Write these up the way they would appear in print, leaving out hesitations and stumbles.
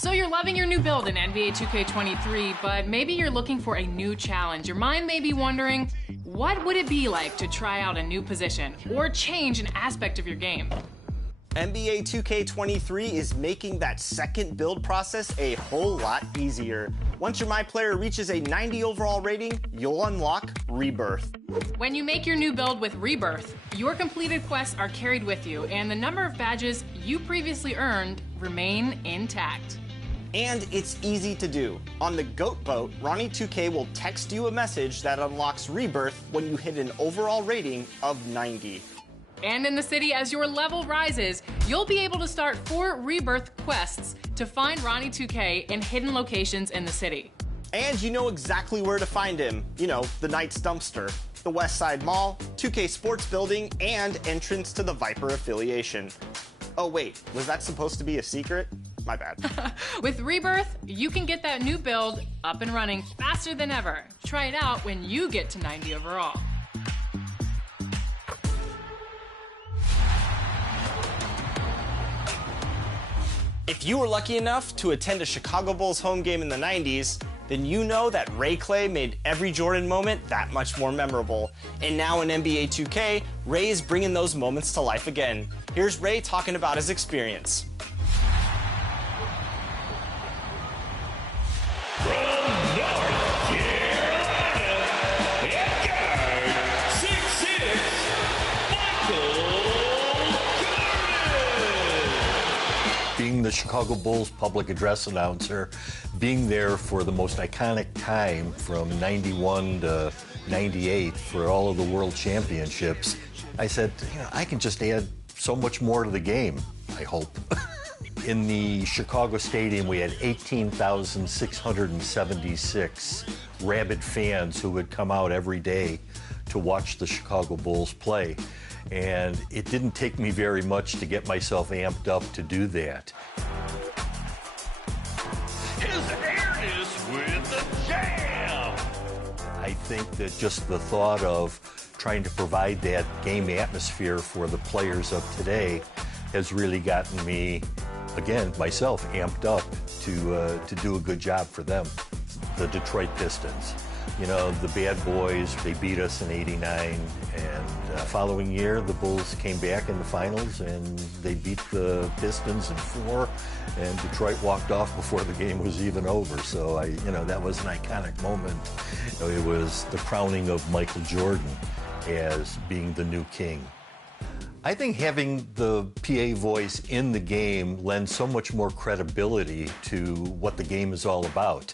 So you're loving your new build in NBA 2K23, but maybe you're looking for a new challenge. Your mind may be wondering, what would it be like to try out a new position or change an aspect of your game? NBA 2K23 is making that second build process a whole lot easier. Once your My Player reaches a 90 overall rating, you'll unlock Rebirth. When you make your new build with Rebirth, your completed quests are carried with you, and the number of badges you previously earned remain intact. And it's easy to do. On the Goat Boat, Ronnie2K will text you a message that unlocks Rebirth when you hit an overall rating of 90. And in the city, as your level rises, you'll be able to start 4 Rebirth quests to find Ronnie2K in hidden locations in the city. And you know exactly where to find him. You know, the Knights Dumpster, the West Side Mall, 2K Sports Building, and entrance to the Viper affiliation. Oh wait, was that supposed to be a secret? My bad. With Rebirth, you can get that new build up and running faster than ever. Try it out when you get to 90 overall. If you were lucky enough to attend a Chicago Bulls home game in the 90s, then you know that Ray Clay made every Jordan moment that much more memorable. And now in NBA 2K, Ray is bringing those moments to life again. Here's Ray talking about his experience. Being the Chicago Bulls public address announcer, being there for the most iconic time from 91 to 98 for all of the world championships, I said, you know, I can just add so much more to the game, I hope. In the Chicago Stadium, we had 18,676 rabid fans who would come out every day to watch the Chicago Bulls play. And it didn't take me very much to get myself amped up to do that. His airness with the jam! I think that just the thought of trying to provide that game atmosphere for the players of today has really gotten me, again, myself, amped up to do a good job for them. The Detroit Pistons. You know, the bad boys, they beat us in '89, and following year, the Bulls came back in the finals, and they beat the Pistons in 4, and Detroit walked off before the game was even over. So, that was an iconic moment. It was the crowning of Michael Jordan as being the new king. I think having the PA voice in the game lends so much more credibility to what the game is all about.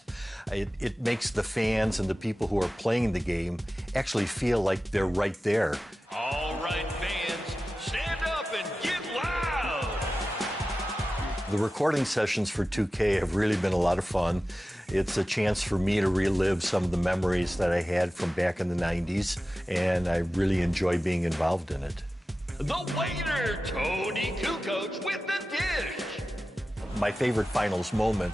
It makes the fans and the people who are playing the game actually feel like they're right there. All right, fans, stand up and get loud! The recording sessions for 2K have really been a lot of fun. It's a chance for me to relive some of the memories that I had from back in the 90s, and I really enjoy being involved in it. The waiter, Tony Kukoc with the dish. My favorite finals moment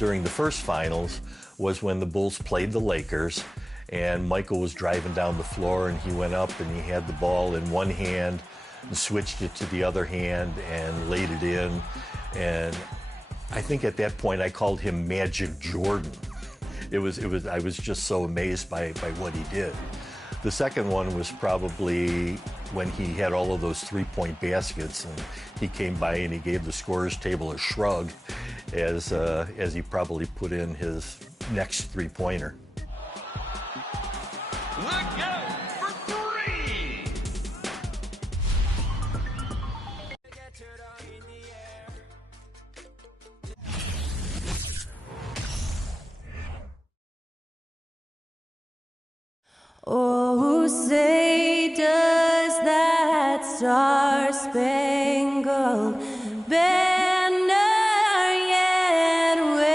during the first finals was when the Bulls played the Lakers, and Michael was driving down the floor, and he went up and he had the ball in one hand and switched it to the other hand and laid it in. And I think at that point I called him Magic Jordan. I was just so amazed by what he did. The second one was probably when he had all of those three-point baskets, and he came by and he gave the scorer's table a shrug as he probably put in his next three-pointer. Look out for 3! Oh, say does that star-spangled banner yet wave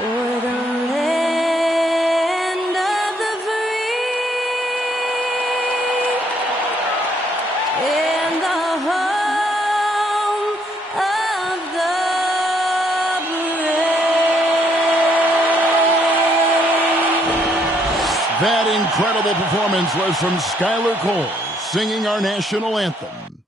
o'er the land of the free and the home of the That incredible performance was from Skylar Cole, singing our national anthem.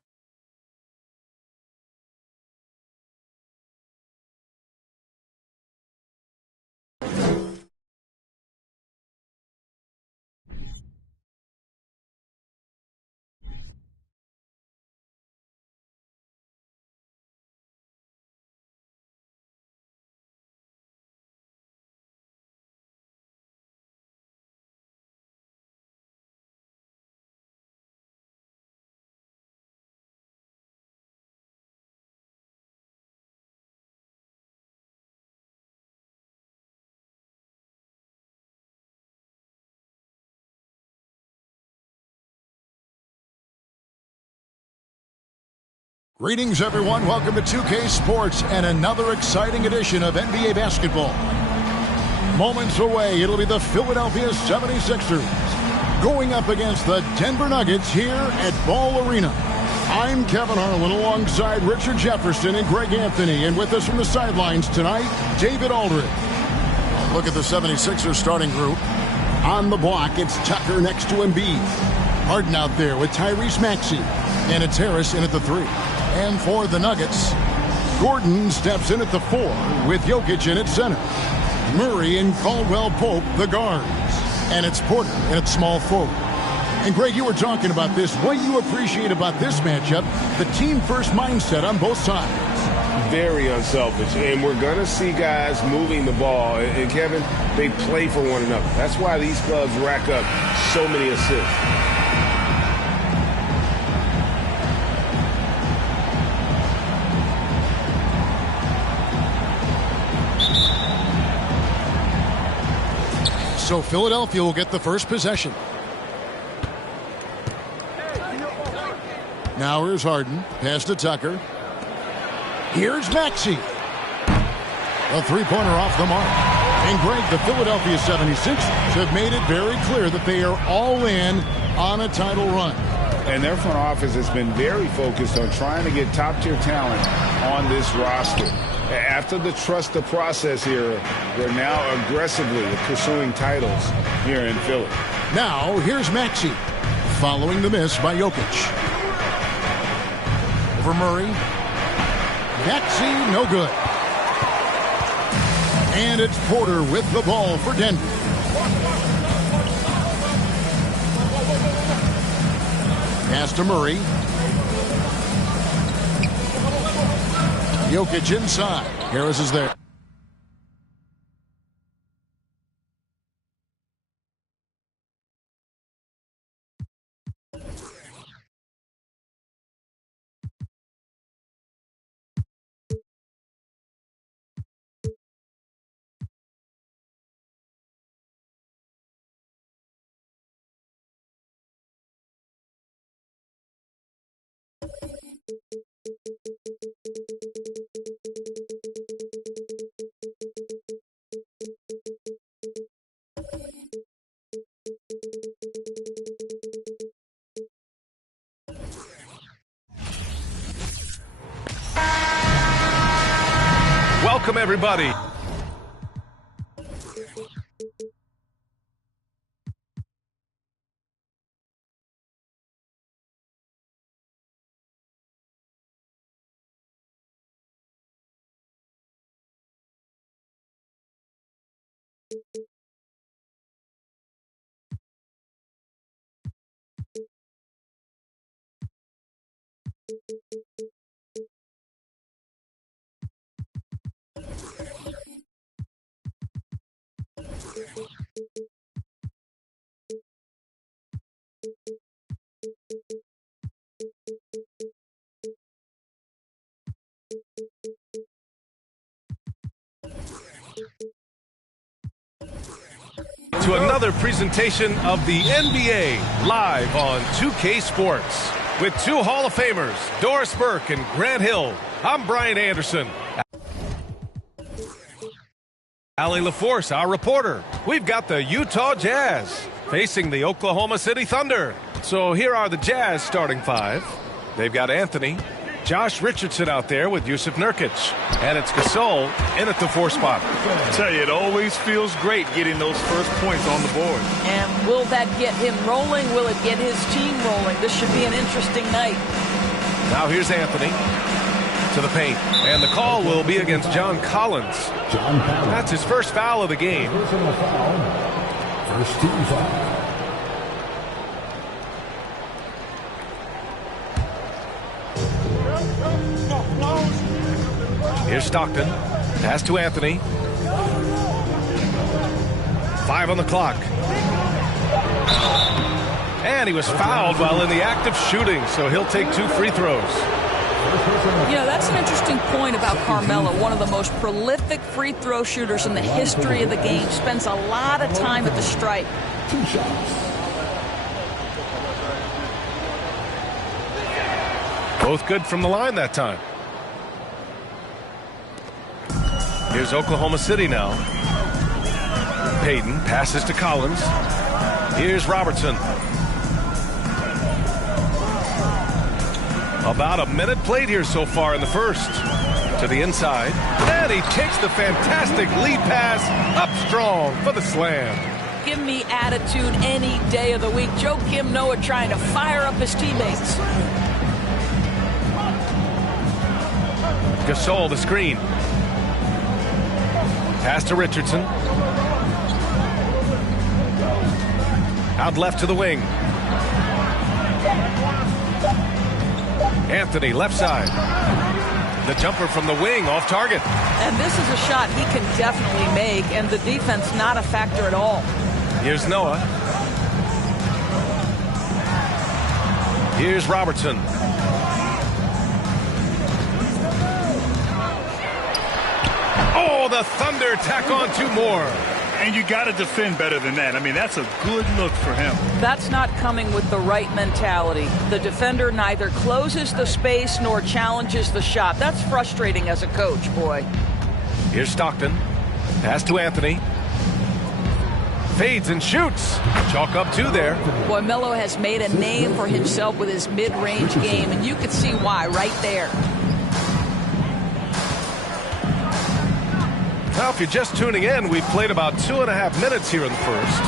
Greetings, everyone. Welcome to 2K Sports and another exciting edition of NBA basketball. Moments away, it'll be the Philadelphia 76ers going up against the Denver Nuggets here at Ball Arena. I'm Kevin Harlan alongside Richard Jefferson and Greg Anthony, and with us from the sidelines tonight, David Aldridge. Look at the 76ers starting group. On the block, it's Tucker next to Embiid. Harden out there with Tyrese Maxey, and it's Harris in at the 3. And for the Nuggets, Gordon steps in at the 4 with Jokic in at center. Murray and Caldwell Pope, the guards. And it's Porter in at small forward. And Greg, you were talking about this. What you appreciate about this matchup, the team-first mindset on both sides. Very unselfish. And we're going to see guys moving the ball. And Kevin, they play for one another. That's why these clubs rack up so many assists. So Philadelphia will get the first possession. Now here's Harden. Pass to Tucker. Here's Maxey. A three-pointer off the mark. And Greg, the Philadelphia 76ers have made it very clear that they are all in on a title run. And their front office has been very focused on trying to get top-tier talent on this roster. After the trust the process era, they're now aggressively pursuing titles here in Philly. Now, here's Maxey, following the miss by Jokic. Over Murray. Maxey, no good. And it's Porter with the ball for Denver. Pass to Murray. Jokic inside. Harris is there. Welcome, everybody. To another presentation of the NBA live on 2K Sports with two Hall of Famers, Doris Burke and Grant Hill. I'm Brian Anderson. Allie LaForce, our reporter. We've got the Utah Jazz facing the Oklahoma City Thunder. So here are the Jazz starting five. They've got Anthony, Josh Richardson out there with Yusuf Nurkic. And it's Gasol in at the 4 spot. I tell you, it always feels great getting those first points on the board. And will that get him rolling? Will it get his team rolling? This should be an interesting night. Now here's Anthony to the paint. And the call will be against John Collins. That's his first foul of the game. First team foul. Here's Stockton. Pass to Anthony. 5 on the clock. And he was fouled while in the act of shooting, so he'll take 2 free throws. You know, that's an interesting point about Carmelo, one of the most prolific free throw shooters in the history of the game. Spends a lot of time at the stripe. 2 shots. Both good from the line that time. Here's Oklahoma City now. Payton passes to Collins. Here's Robertson. About a minute played here so far in the first. To the inside. And he takes the fantastic lead pass up strong for the slam. Give me attitude any day of the week. Joakim Noah trying to fire up his teammates. Gasol the screen. Pass to Richardson. Out left to the wing. Anthony left side. The jumper from the wing off target. And this is a shot he can definitely make, and the defense not a factor at all. Here's Noah. Here's Robertson. Oh, the Thunder tack on 2 more. And you got to defend better than that. I mean, that's a good look for him. That's not coming with the right mentality. The defender neither closes the space nor challenges the shot. That's frustrating as a coach, boy. Here's Stockton. Pass to Anthony. Fades and shoots. Chalk up 2 there. Boy, Melo has made a name for himself with his mid-range game, and you could see why right there. Now, if you're just tuning in, we've played about 2.5 minutes here in the first.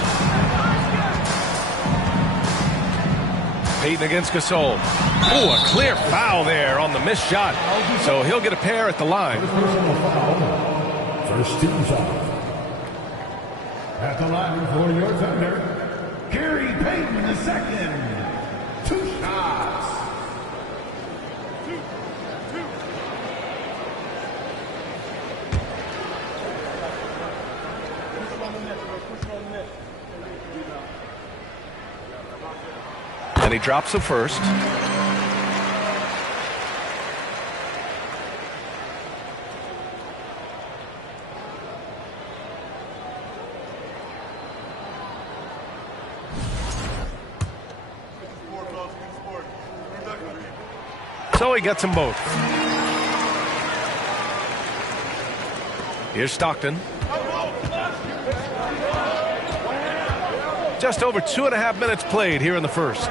Payton against Gasol. Oh, a clear foul there on the missed shot. So he'll get a pair at the line. First team foul. At the line for your Thunder, Gary Payton the second. 2 shots. And he drops the first. So he gets them both. Here's Stockton. Just over 2.5 minutes played here in the first.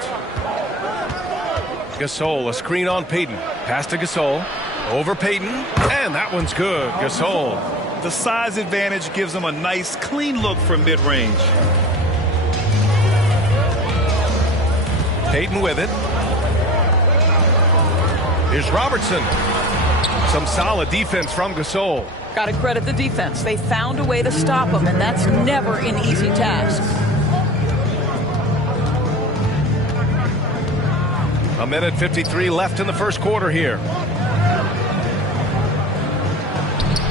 Gasol, a screen on Payton. Pass to Gasol. Over Payton. And that one's good. Gasol. The size advantage gives him a nice, clean look from mid-range. Payton with it. Here's Robertson. Some solid defense from Gasol. Got to credit the defense. They found a way to stop him, and that's never an easy task. A minute 53 left in the first quarter here.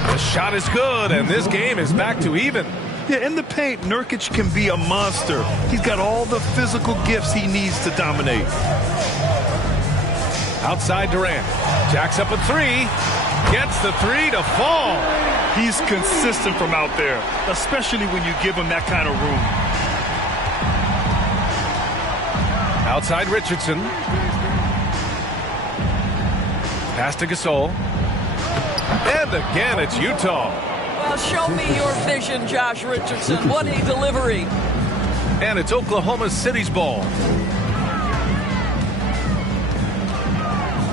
The shot is good, and this game is back to even. Yeah, in the paint, Nurkic can be a monster. He's got all the physical gifts he needs to dominate. Outside Durant. Jacks up a 3. Gets the 3 to fall. He's consistent from out there, especially when you give him that kind of room. Outside Richardson. Pass to Gasol. And again, it's Utah. Well, show me your vision, Josh Richardson. What a delivery. And it's Oklahoma City's ball.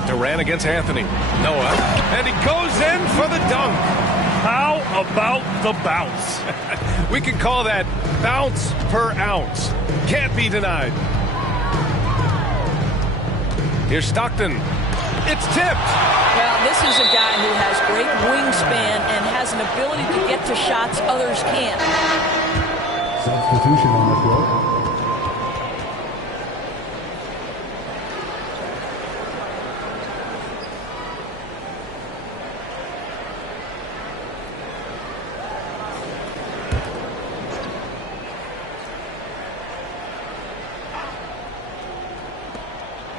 Durant against Anthony. Noah. And he goes in for the dunk. How about the bounce? We can call that bounce per ounce. Can't be denied. Here's Stockton. It's tipped. Well, this is a guy who has great wingspan and has an ability to get to shots others can't. Substitution on the floor.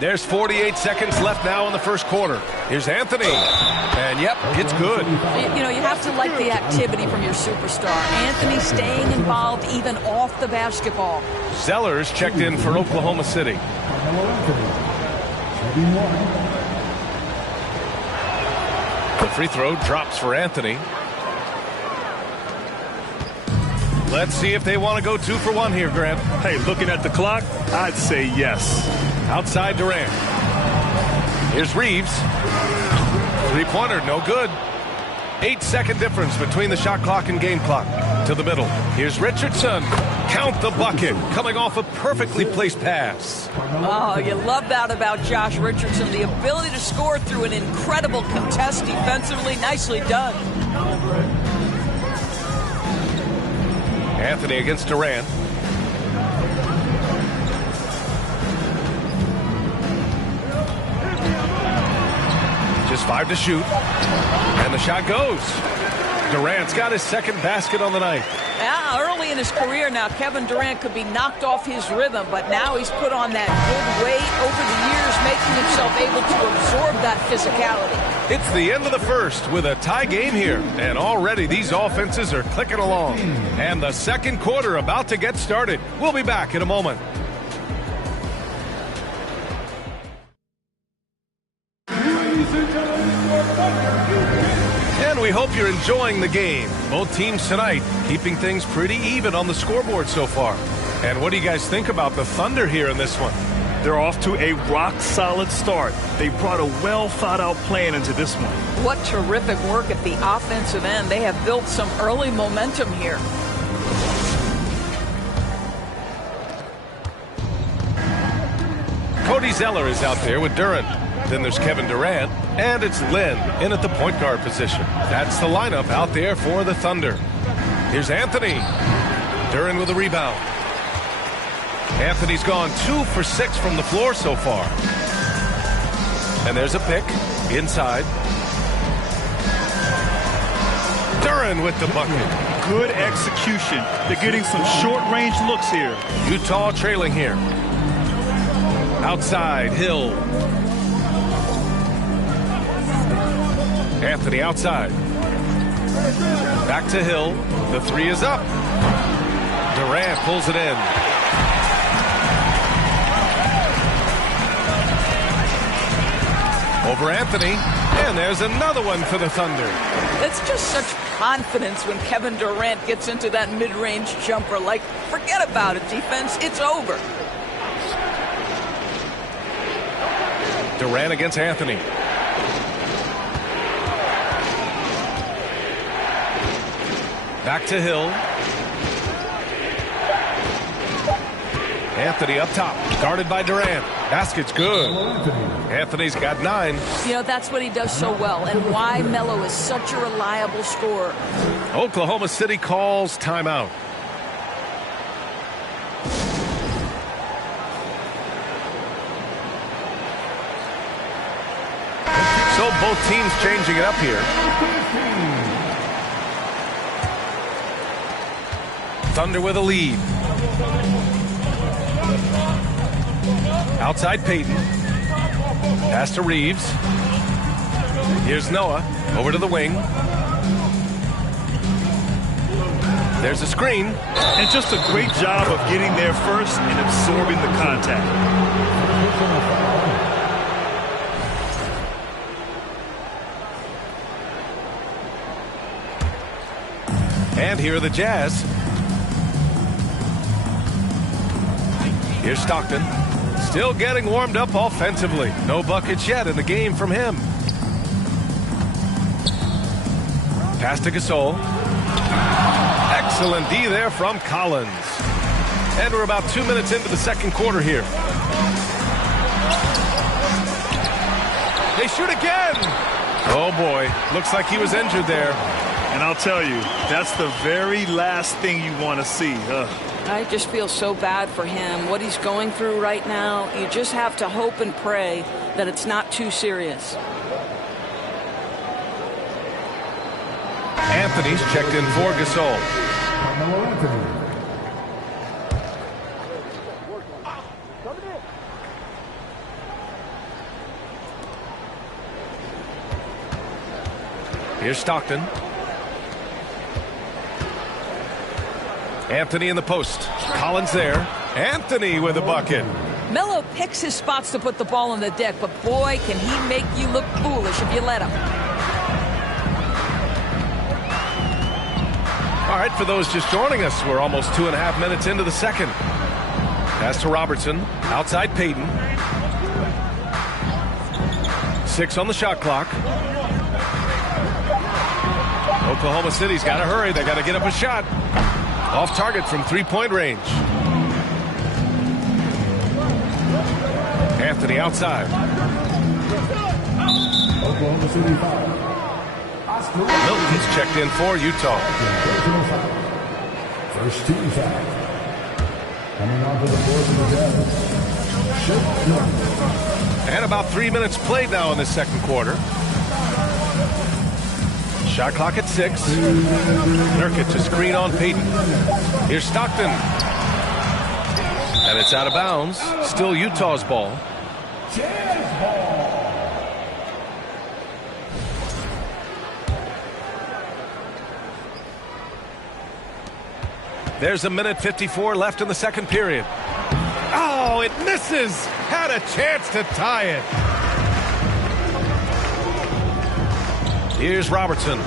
There's 48 seconds left now in the first quarter. Here's Anthony. And, yep, it's good. You know, you have to like the activity from your superstar. Anthony staying involved even off the basketball. Zellers checked in for Oklahoma City. The free throw drops for Anthony. Let's see if they want to go 2 for 1 here, Grant. Hey, looking at the clock, I'd say yes. Outside Durant. Here's Reeves. Three-pointer, no good. 8-second difference between the shot clock and game clock. To the middle. Here's Richardson. Count the bucket. Coming off a perfectly placed pass. Oh, you love that about Josh Richardson. The ability to score through an incredible contest defensively. Nicely done. Anthony against Durant. Just 5 to shoot. And the shot goes. Durant's got his second basket on the night. Yeah, early in his career now, Kevin Durant could be knocked off his rhythm, but now he's put on that good weight over the years, making himself able to absorb that physicality. It's the end of the first with a tie game here, and already these offenses are clicking along. And the second quarter about to get started. We'll be back in a moment. And we hope you're enjoying the game. Both teams tonight keeping things pretty even on the scoreboard so far. And what do you guys think about the Thunder here in this one? They're off to a rock-solid start. They brought a well-thought-out plan into this one. What terrific work at the offensive end. They have built some early momentum here. Cody Zeller is out there with Duren. Then there's Kevin Durant, and it's Lin in at the point guard position. That's the lineup out there for the Thunder. Here's Anthony. Duren with a rebound. Anthony's gone 2 for 6 from the floor so far. And there's a pick inside. Duren with the bucket. Good execution. They're getting some short-range looks here. Utah trailing here. Outside, Hill. Anthony outside. Back to Hill. The 3 is up. Durant pulls it in. Over Anthony. And there's another one for the Thunder. It's just such confidence when Kevin Durant gets into that mid-range jumper. Like, forget about it, defense. It's over. Durant against Anthony. Back to Hill. Anthony up top, guarded by Durant. Basket's good. Anthony's got 9. You know, that's what he does so well, and why Melo is such a reliable scorer. Oklahoma City calls timeout. So both teams changing it up here. Thunder with a lead. Outside Payton. Pass to Reeves. Here's Noah. Over to the wing. There's a screen. And just a great job of getting there first and absorbing the contact. And here are the Jazz. Here's Stockton. Still getting warmed up offensively. No buckets yet in the game from him. Pass to Gasol. Excellent D there from Collins. And we're about 2 minutes into the second quarter here. They shoot again. Oh boy, looks like he was injured there. And I'll tell you, that's the very last thing you want to see. I just feel so bad for him. What he's going through right now, you just have to hope and pray that it's not too serious. Anthony's checked in for Gasol. Here's Stockton. Anthony in the post. Collins there. Anthony with a bucket. Melo picks his spots to put the ball on the deck, but boy, can he make you look foolish if you let him. All right, for those just joining us, we're almost 2.5 minutes into the second. Pass to Robertson, outside Payton. 6 on the shot clock. Oklahoma City's got to hurry. They got to get up a shot. Off target from 3-point range. Anthony outside. Oklahoma City foul. Milton's checked in for Utah. First team foul. Coming onto the floor for the Jazz. And about 3 minutes played now in the second quarter. Shot clock at 6. Nurkic, a screen on Payton. Here's Stockton. And it's out of bounds. Still Utah's ball. There's 1:54 left in the second period. Oh, it misses. Had a chance to tie it. Here's Robertson.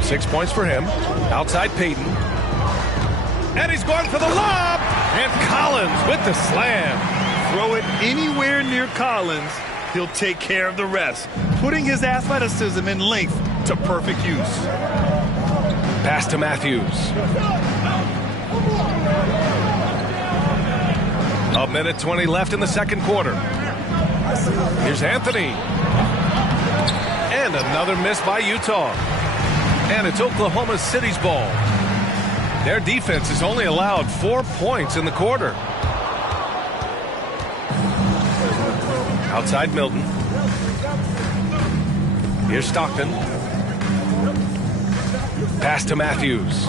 6 points for him. Outside Payton. And he's going for the lob. And Collins with the slam. Throw it anywhere near Collins, he'll take care of the rest, putting his athleticism and length to perfect use. Pass to Matthews. 1:20 left in the second quarter. Here's Anthony. And another miss by Utah. And it's Oklahoma City's ball. Their defense has only allowed 4 points in the quarter. Outside Milton. Here's Stockton. Pass to Matthews.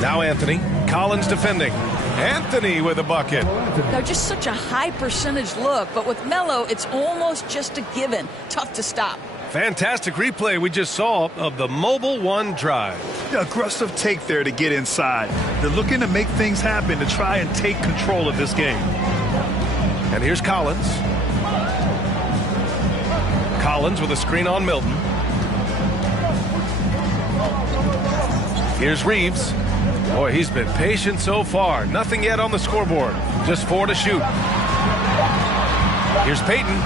Now Anthony. Collins defending. Anthony with a bucket. Now, just such a high percentage look, but with Melo, it's almost just a given. Tough to stop. Fantastic replay we just saw of the Mobile One drive. Yeah, aggressive take there to get inside. They're looking to make things happen to try and take control of this game. And here's Collins. Collins with a screen on Milton. Here's Reeves. Boy, he's been patient so far. Nothing yet on the scoreboard. Just 4 to shoot. Here's Payton.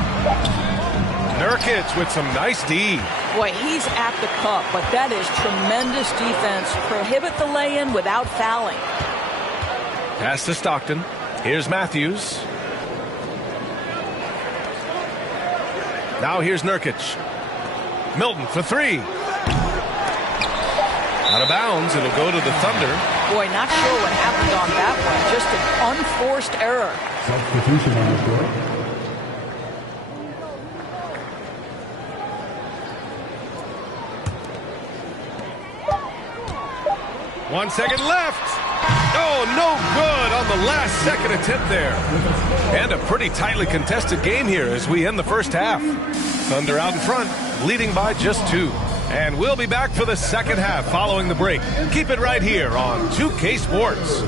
Nurkic with some nice D. Boy, he's at the cup, but that is tremendous defense. Prohibit the lay-in without fouling. Pass to Stockton. Here's Matthews. Now here's Nurkic. Milton for 3. Out of bounds. It'll go to the Thunder. Boy, not sure what happened on that one. Just an unforced error. Substitution on the court. 1 second left. Oh, no good on the last second attempt there. And a pretty tightly contested game here as we end the first half. Thunder out in front, leading by just 2. And we'll be back for the second half following the break. Keep it right here on 2K Sports.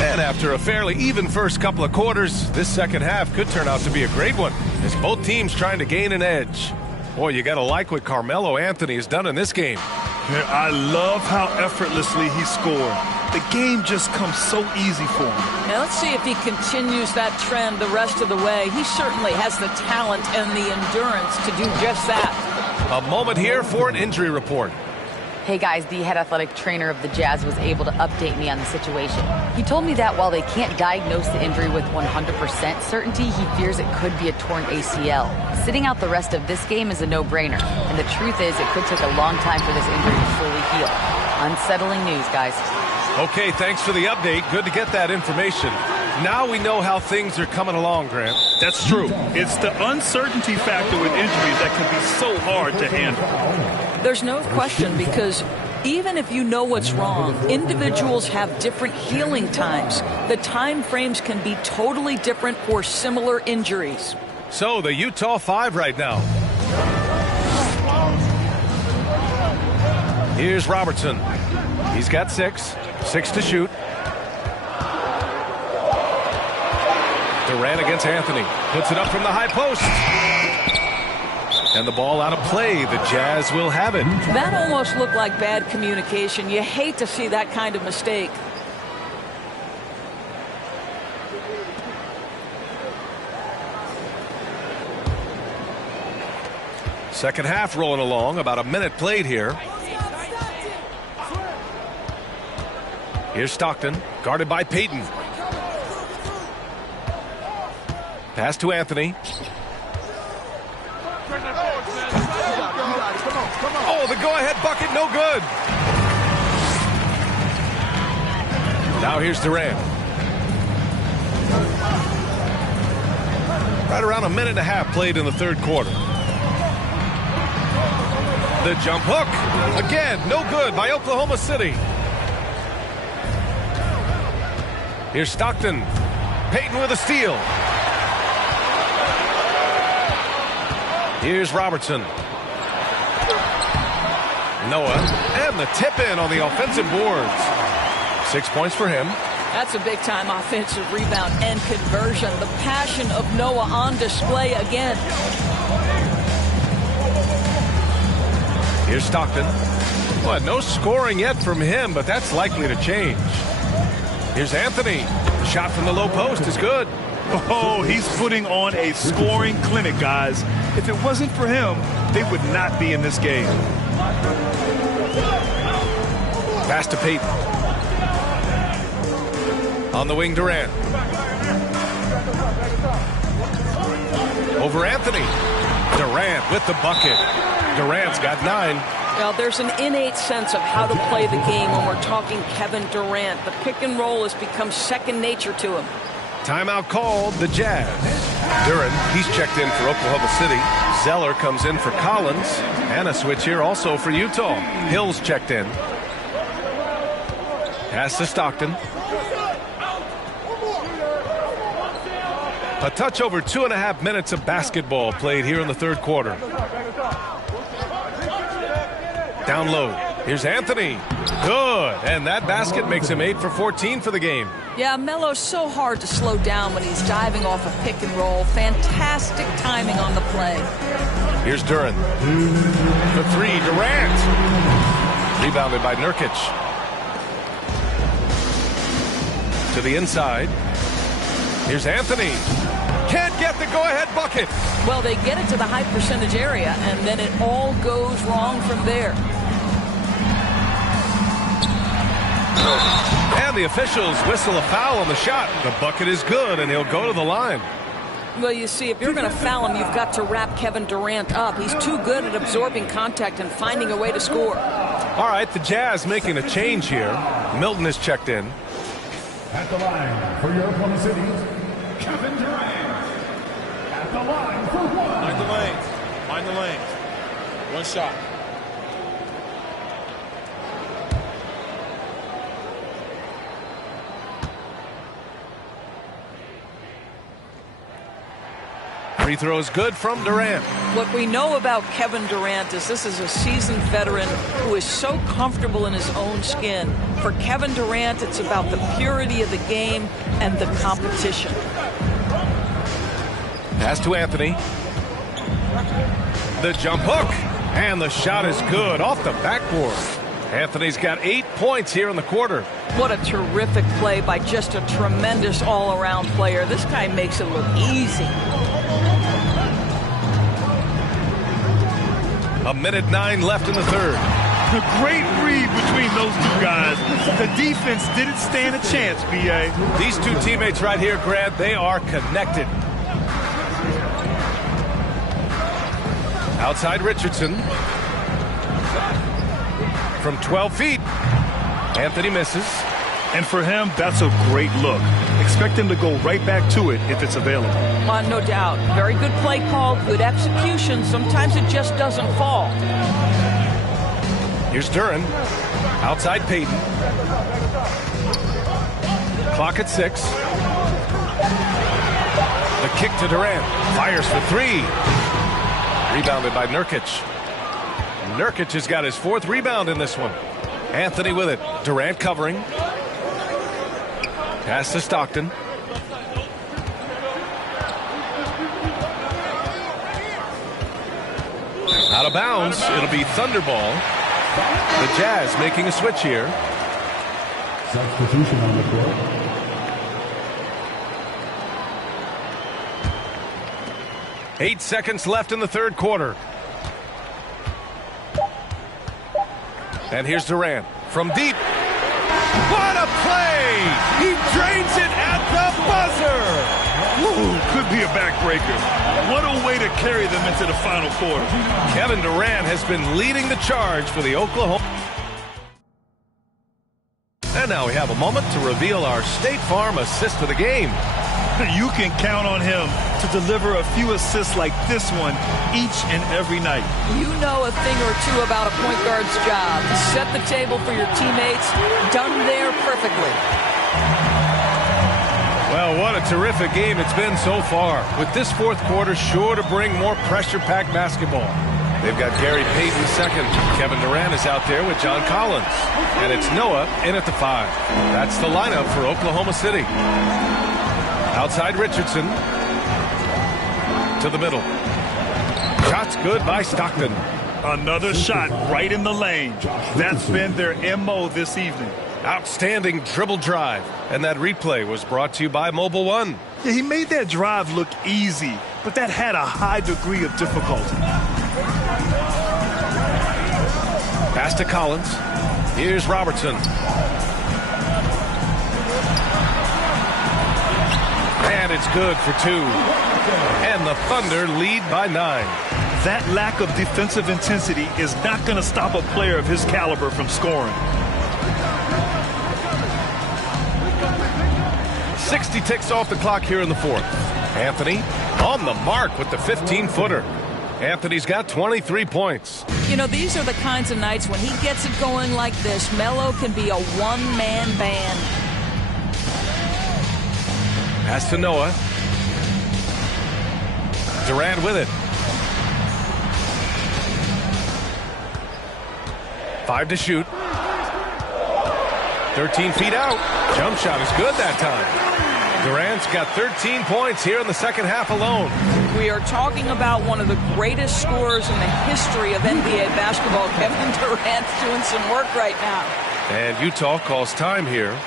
And after a fairly even first couple of quarters, this second half could turn out to be a great one as both teams trying to gain an edge. Boy, you got to like what Carmelo Anthony has done in this game. Yeah, I love how effortlessly he scored. The game just comes so easy for him. Now let's see if he continues that trend the rest of the way. He certainly has the talent and the endurance to do just that. A moment here for an injury report. Hey guys, the head athletic trainer of the Jazz was able to update me on the situation. He told me that while they can't diagnose the injury with 100% certainty, he fears it could be a torn ACL. Sitting out the rest of this game is a no-brainer, and the truth is it could take a long time for this injury to fully heal. Unsettling news, guys. Okay, thanks for the update. Good to get that information. Now we know how things are coming along, Grant. That's true. It's the uncertainty factor with injuries that can be so hard to handle. There's no question, because even if you know what's wrong, individuals have different healing times. The time frames can be totally different for similar injuries. So the Utah 5 right now. Here's Robertson. He's got 6 to shoot. Durant against Anthony. Puts it up from the high post. And the ball out of play. The Jazz will have it. That almost looked like bad communication. You hate to see that kind of mistake. Second half rolling along. About a minute played here. Here's Stockton, guarded by Payton. Pass to Anthony. Oh, the go-ahead bucket, no good. Now here's Durant. Right around a minute and a half played in the third quarter. The jump hook. Again, no good by Oklahoma City. Here's Stockton. Payton with a steal. Here's Robertson. Noah. And the tip in on the offensive boards. 6 points for him. That's a big-time offensive rebound and conversion. The passion of Noah on display again. Here's Stockton. Well, no scoring yet from him, but that's likely to change. Here's Anthony. Shot from the low post is good. Oh, he's putting on a scoring clinic, guys. If it wasn't for him, they would not be in this game. Pass to Payton. On the wing, Durant. Over Anthony. Durant with the bucket. Durant's got 9. Well, there's an innate sense of how to play the game when we're talking Kevin Durant. The pick and roll has become second nature to him. Timeout called, the Jazz. Duren, he's checked in for Oklahoma City. Zeller comes in for Collins. And a switch here also for Utah. Hill's checked in. Pass to Stockton. A touch over 2.5 minutes of basketball played here in the third quarter. Down low. Here's Anthony. Good. And that basket makes him 8 for 14 for the game. Yeah, Melo's so hard to slow down when he's diving off a pick and roll. Fantastic timing on the play. Here's Duren. The 3, Durant. Rebounded by Nurkic. To the inside. Here's Anthony. Can't get the go-ahead bucket. Well, they get it to the high percentage area, and then it all goes wrong from there. And the officials whistle a foul on the shot. The bucket is good, and he'll go to the line. Well, you see, if you're going to foul him, you've got to wrap Kevin Durant up. He's too good at absorbing contact and finding a way to score. All right, the Jazz making a change here. Milton is checked in. At the line for your Oklahoma City, Kevin Durant. At the line for 1. Mind the lanes. Mind the lanes. One shot. Free throw is good from Durant. What we know about Kevin Durant is this is a seasoned veteran who is so comfortable in his own skin. For Kevin Durant, it's about the purity of the game and the competition. Pass to Anthony. The jump hook. And the shot is good off the backboard. Anthony's got 8 points here in the quarter. What a terrific play by just a tremendous all-around player. This guy makes it look easy. A minute 9 left in the third. A great read between those two guys. The defense didn't stand a chance, B.A. These two teammates right here, Grant, they are connected. Outside Richardson. from 12 feet. Anthony misses. And for him, that's a great look. Expect him to go right back to it if it's available. No doubt. Very good play call, good execution. Sometimes it just doesn't fall. Here's Duren. Outside Payton. Clock at 6. The kick to Durant. Fires for 3. Rebounded by Nurkic. Nurkic has got his 4th rebound in this one. Anthony with it. Durant covering. Pass to Stockton. Out of bounds. It'll be Thunder ball. The Jazz making a switch here. Substitution on the court. Eight seconds left in the third quarter. And here's Durant from deep. What a play! He drains it at the buzzer! Ooh, could be a backbreaker. What a way to carry them into the final quarter. Kevin Durant has been leading the charge for the Oklahoma. And now we have a moment to reveal our State Farm assist of the game. You can count on him to deliver a few assists like this one each and every night. You know a thing or two about a point guard's job. Set the table for your teammates. Done there perfectly. Well, what a terrific game it's been so far. With this fourth quarter sure to bring more pressure-packed basketball. They've got Gary Payton second. Kevin Durant is out there with John Collins. And it's Noah in at the 5. That's the lineup for Oklahoma City. Outside Richardson. To the middle. Shot's good by Stockton. Another shot right in the lane. That's been their MO this evening. Outstanding dribble drive. And that replay was brought to you by Mobile One. Yeah, he made that drive look easy, but that had a high degree of difficulty. Pass to Collins. Here's Robertson. And it's good for 2. And the Thunder lead by 9. That lack of defensive intensity is not going to stop a player of his caliber from scoring. 60 ticks off the clock here in the fourth. Anthony on the mark with the 15-footer. Anthony's got 23 points. You know, these are the kinds of nights when he gets it going like this. Melo can be a one-man band. Pass to Noah. Durant with it. 5 to shoot. 13 feet out. Jump shot is good that time. Durant's got 13 points here in the second half alone. We are talking about one of the greatest scorers in the history of NBA basketball. Kevin Durant's doing some work right now. And Utah calls time here.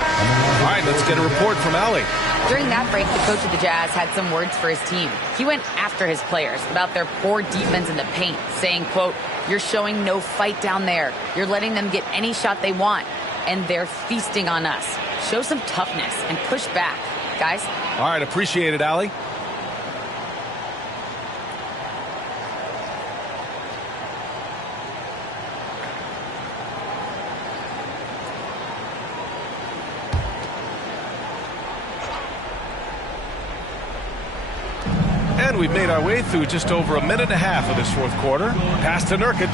All right, let's get a report from Allie. During that break, the coach of the Jazz had some words for his team. He went after his players about their poor defense in the paint, saying, quote, "You're showing no fight down there. You're letting them get any shot they want, and they're feasting on us. Show some toughness and push back, guys." All right, appreciate it, Allie. And we've made our way through just over a minute and a half of this fourth quarter. Pass to Nurkic.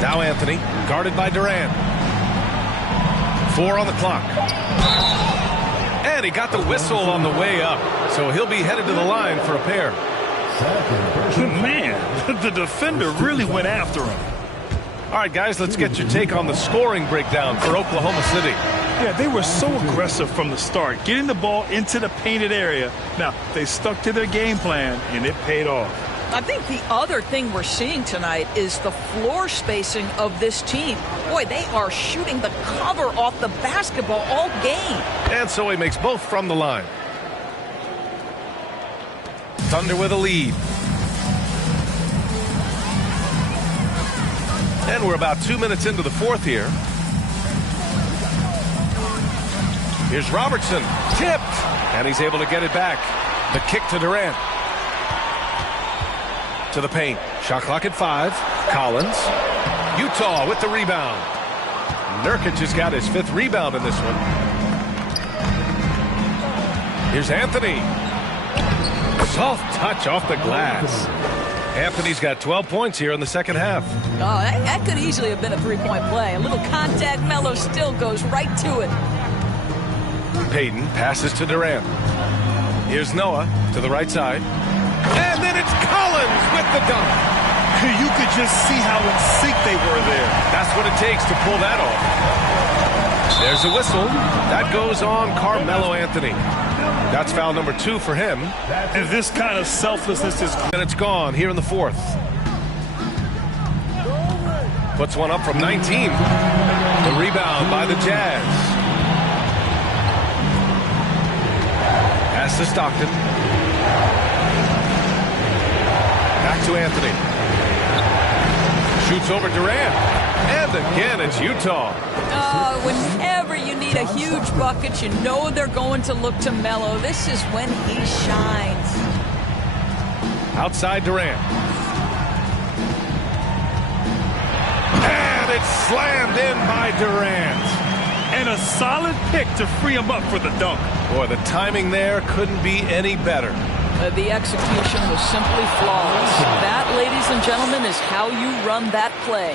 Now Anthony, guarded by Durant. 4 on the clock. And he got the whistle on the way up, so he'll be headed to the line for a pair. Man, the defender really went after him. All right, guys, let's get your take on the scoring breakdown for Oklahoma City. Yeah, they were so aggressive from the start, getting the ball into the painted area. Now, they stuck to their game plan, and it paid off. I think the other thing we're seeing tonight is the floor spacing of this team. Boy, they are shooting the cover off the basketball all game. And so he makes both from the line. Thunder with a lead. And we're about 2 minutes into the fourth here. Here's Robertson, tipped, and he's able to get it back. The kick to Durant. To the paint. Shot clock at 5. Collins. Utah with the rebound. Nurkic has got his 5th rebound in this one. Here's Anthony. Soft touch off the glass. Anthony's got 12 points here in the second half. Oh, that could easily have been a three-point play. A little contact, Melo still goes right to it. Payton passes to Durant. Here's Noah to the right side. And then it's Collins with the dunk. You could just see how in sync they were there. That's what it takes to pull that off. There's a whistle. That goes on Carmelo Anthony. That's foul number 2 for him. And this kind of selflessness is... And it's gone here in the fourth. Puts one up from 19. The rebound by the Jazz. Pass to Stockton. Back to Anthony. Shoots over Durant. And again, it's Utah. Whenever you need a huge bucket, you know they're going to look to Melo. This is when he shines. Outside Durant. And it's slammed in by Durant. And a solid pick to free him up for the dunk. Boy, the timing there couldn't be any better. The execution was simply flawless. That, ladies and gentlemen, is how you run that play.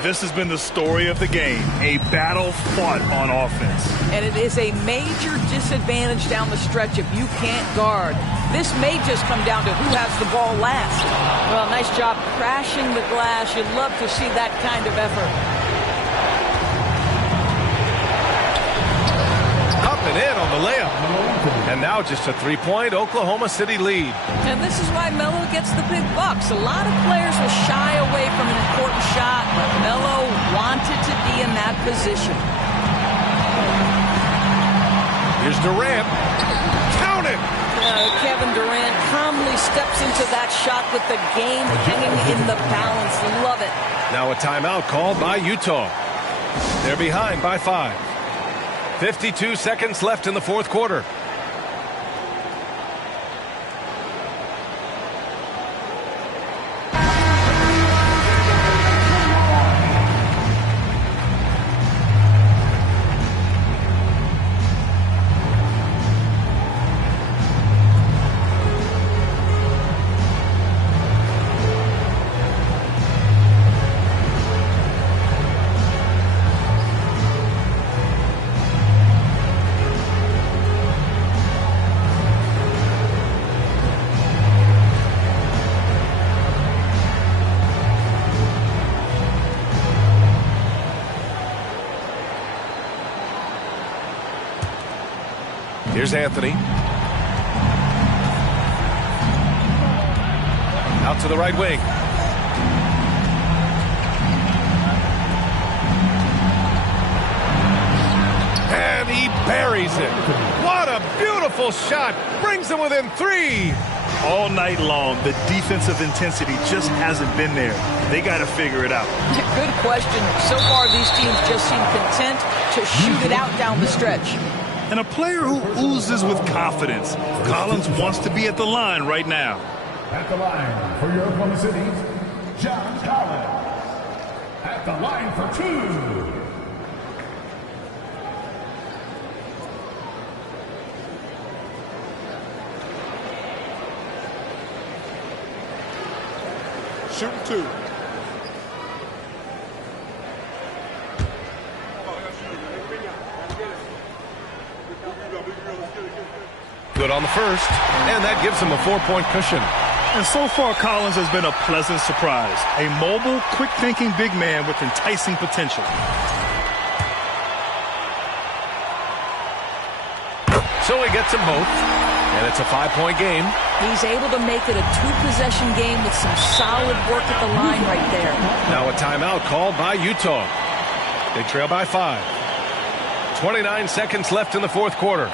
This has been the story of the game, a battle fought on offense. And it is a major disadvantage down the stretch if you can't guard. This may just come down to who has the ball last. Well, nice job crashing the glass. You'd love to see that kind of effort. Up and in on the layup. And now just a 3-point Oklahoma City lead. And this is why Melo gets the big bucks. A lot of players will shy away from an important shot, but Melo wanted to be in that position. Here's Durant. Count it! Kevin Durant calmly steps into that shot with the game hanging in the balance. Love it. Now a timeout called by Utah. They're behind by 5. 52 seconds left in the fourth quarter. Here's Anthony. Out to the right wing. And he buries it. What a beautiful shot. Brings him within 3. All night long, the defensive intensity just hasn't been there. They got to figure it out. Good question. So far, these teams just seem content to shoot it out down the stretch. And a player who oozes with confidence. Collins wants to be at the line right now. At the line for your Oklahoma City, John Collins. At the line for 2. Shooting 2. Good on the first, and that gives him a 4-point cushion. And so far, Collins has been a pleasant surprise. A mobile, quick-thinking big man with enticing potential. So he gets them both, and it's a 5-point game. He's able to make it a 2-possession game with some solid work at the line right there. Now a timeout called by Utah. They trail by 5. 29 seconds left in the fourth quarter.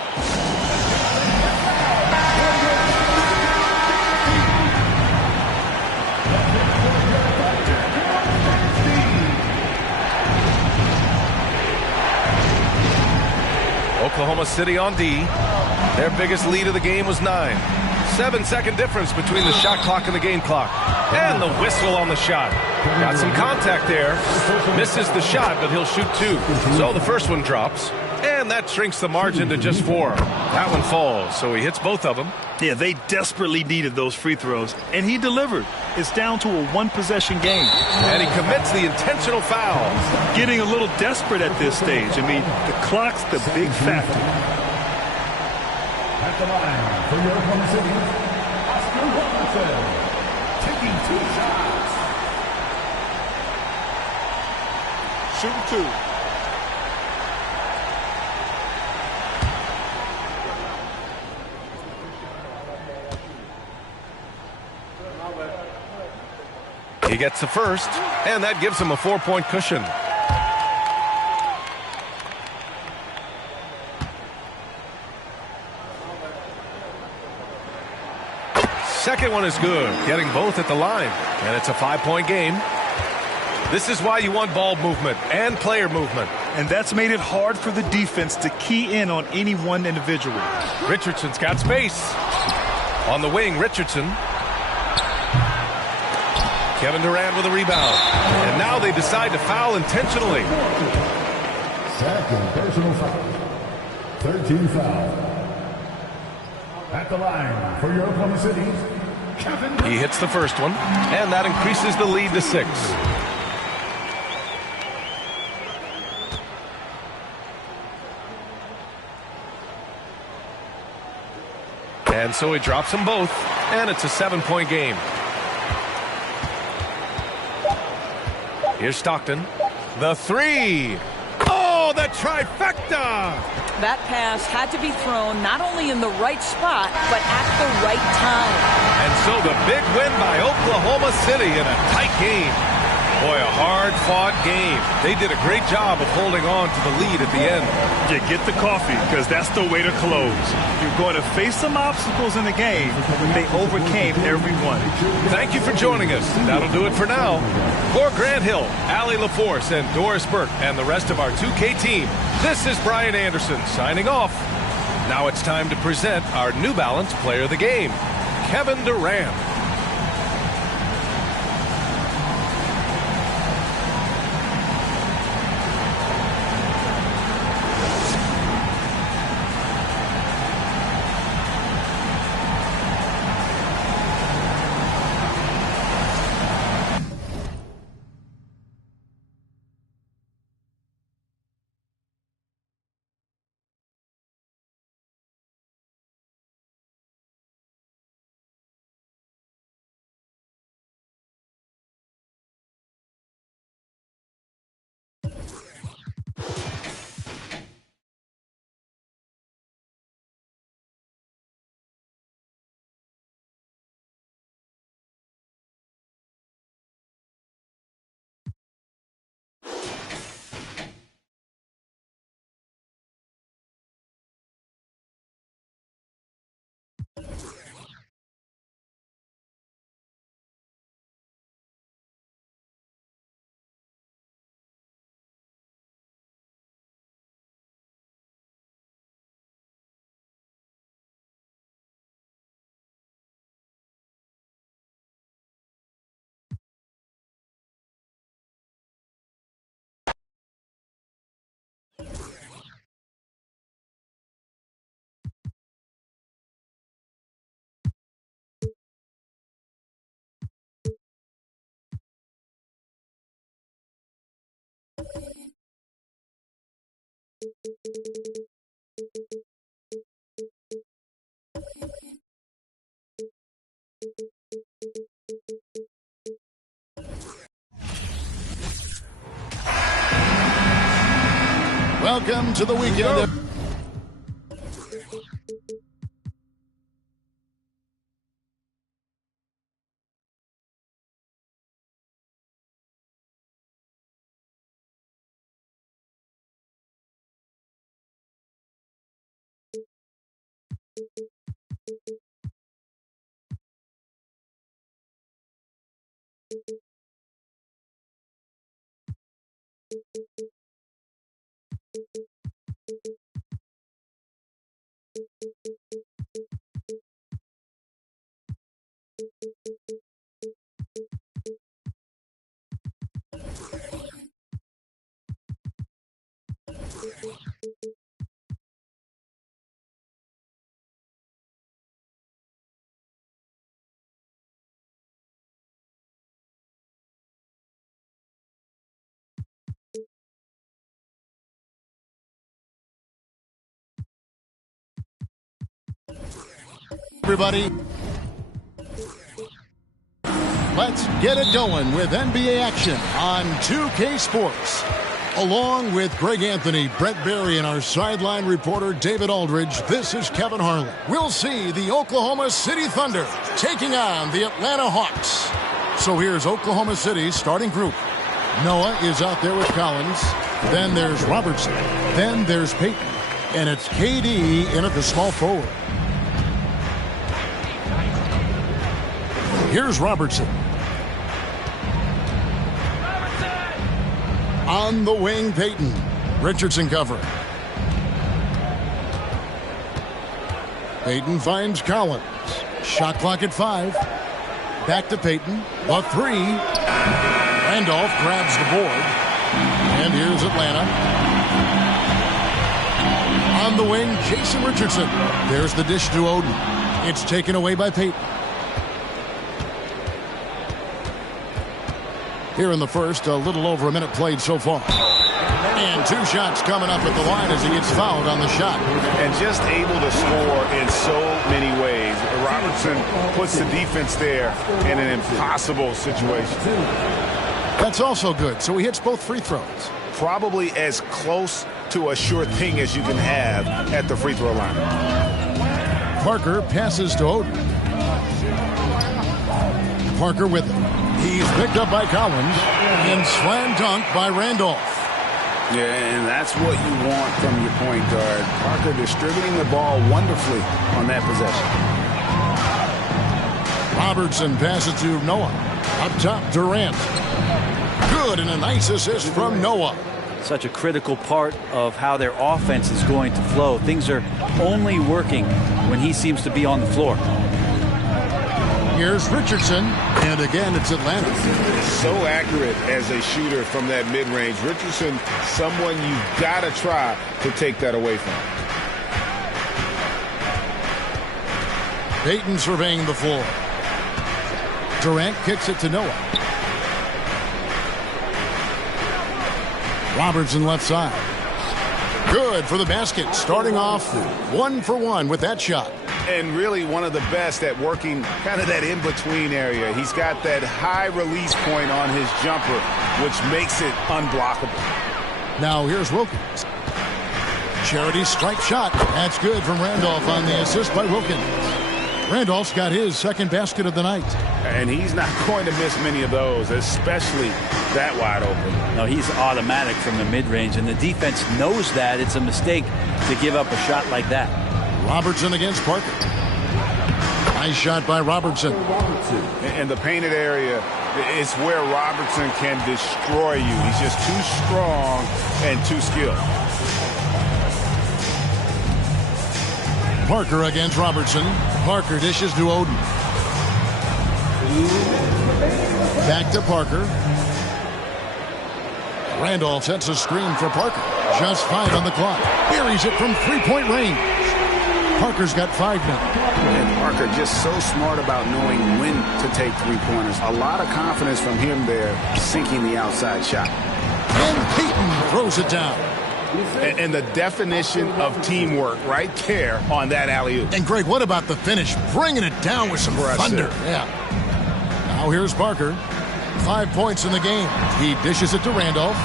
Oklahoma City on D. Their biggest lead of the game was 9. 7-second difference between the shot clock and the game clock. And the whistle on the shot. Got some contact there. Misses the shot, but he'll shoot 2. So the first one drops. And that shrinks the margin to just 4. That one falls, so he hits both of them. Yeah, they desperately needed those free throws, and he delivered. It's down to a one-possession game. And he commits the intentional foul. Getting a little desperate at this stage. I mean, the clock's the big factor. At the line for your Oklahoma City, Oscar Robertson, taking 2 shots. Shooting 2. He gets the first, and that gives him a 4-point cushion. Second one is good, getting both at the line, and it's a 5-point game. This is why you want ball movement and player movement. And that's made it hard for the defense to key in on any one individual. Richardson's got space. On the wing, Richardson. Kevin Durant with a rebound. And now they decide to foul intentionally. Second personal foul. 13 foul. At the line for your Oklahoma City, Kevin Durant. He hits the first one, and that increases the lead to 6. And so he drops them both, and it's a 7-point game. Here's Stockton. The 3. Oh, the trifecta! That pass had to be thrown not only in the right spot, but at the right time. And so the big win by Oklahoma City in a tight game. Boy, a hard-fought game. They did a great job of holding on to the lead at the end. Yeah, get the coffee, because that's the way to close. You're going to face some obstacles in the game. They overcame every one. Thank you for joining us. That'll do it for now. For Grant Hill, Allie LaForce, and Doris Burke, and the rest of our 2K team, this is Brian Anderson signing off. Now it's time to present our New Balance Player of the Game, Kevin Durant. Welcome to the weekend. Everybody, let's get it going with NBA action on 2K Sports. Along with Greg Anthony, Brett Berry, and our sideline reporter David Aldridge, this is Kevin Harlan. We'll see the Oklahoma City Thunder taking on the Atlanta Hawks. So here's Oklahoma City's starting group. Noah is out there with Collins. Then there's Robertson. Then there's Payton. And it's KD in at the small forward. Here's Robertson. On the wing, Payton. Richardson covering. Payton finds Collins. Shot clock at 5. Back to Payton. A 3. Randolph grabs the board. And here's Atlanta. On the wing, Jason Richardson. There's the dish to Oden. It's taken away by Payton. Here in the first, a little over a minute played so far. And 2 shots coming up at the line as he gets fouled on the shot. And just able to score in so many ways. Robertson puts the defense there in an impossible situation. That's also good. So he hits both free throws. Probably as close to a sure thing as you can have at the free throw line. Parker passes to Oden. Parker with it. He's picked up by Collins and slam dunk by Randolph. Yeah, and that's what you want from your point guard. Parker distributing the ball wonderfully on that possession. Robertson passes to Noah. Up top, Durant. Good, and a nice assist from Noah. Such a critical part of how their offense is going to flow. Things are only working when he seems to be on the floor. Here's Richardson, and again it's Atlanta. So accurate as a shooter from that mid-range. Richardson, someone you've got to try to take that away from. Payton surveying the floor. Durant kicks it to Noah. Robertson left side. Good for the basket, starting off 1 for 1 with that shot. And really one of the best at working kind of that in-between area. He's got that high release point on his jumper, which makes it unblockable. Now here's Wilkins. Charity strike shot. That's good from Randolph on the assist by Wilkins. Randolph's got his second basket of the night. And he's not going to miss many of those, especially that wide open. No, he's automatic from the mid-range, and the defense knows that it's a mistake to give up a shot like that. Robertson against Parker. Nice shot by Robertson. And the painted area is where Robertson can destroy you. He's just too strong and too skilled. Parker against Robertson. Parker dishes to Oden. Back to Parker. Randolph sets a screen for Parker. Just 5 on the clock. Buries it from 3-point range. Parker's got 5 now. And Parker just so smart about knowing when to take 3-pointers. A lot of confidence from him there, sinking the outside shot. And Payton throws it down. And the definition of teamwork right there on that alley-oop. And Greg, what about the finish? Bringing it down with some thunder. Yeah. Now here's Parker. 5 points in the game. He dishes it to Randolph,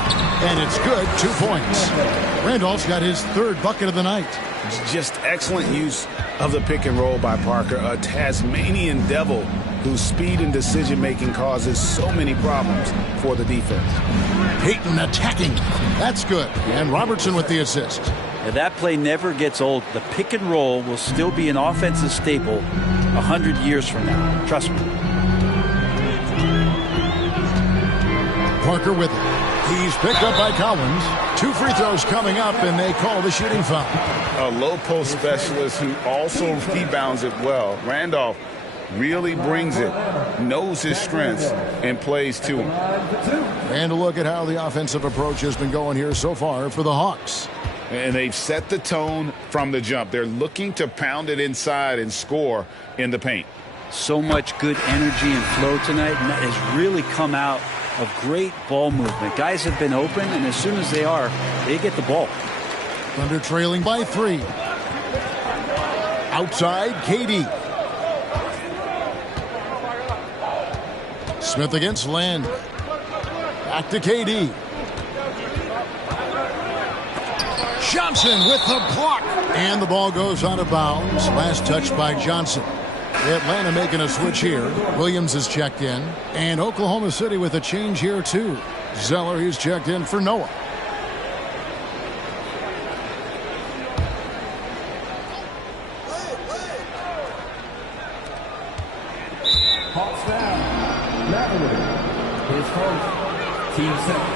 and it's good. 2 points. Randolph's got his 3rd bucket of the night. Just excellent use of the pick and roll by Parker, a Tasmanian devil whose speed and decision-making causes so many problems for the defense. Payton attacking. That's good. And Robertson with the assist. Now, that play never gets old. The pick and roll will still be an offensive staple 100 years from now. Trust me. Parker with it. He's picked up by Collins. 2 free throws coming up, and they call the shooting foul. a low post specialist who also rebounds it well. Randolph really brings it, knows his strengths, and plays to him. And a look at how the offensive approach has been going here so far for the Hawks. And they've set the tone from the jump. They're looking to pound it inside and score in the paint. So much good energy and flow tonight, and that has really come out of great ball movement. Guys have been open, and as soon as they are, they get the ball. Thunder trailing by 3. Outside, KD. Smith against Land. Back to KD. Johnson with the block. And the ball goes out of bounds. Last touch by Johnson. Atlanta making a switch here. Williams is checked in. And Oklahoma City with a change here too. Zeller, he's checked in for Noah. Hawks down. Lavender. His first. Team second.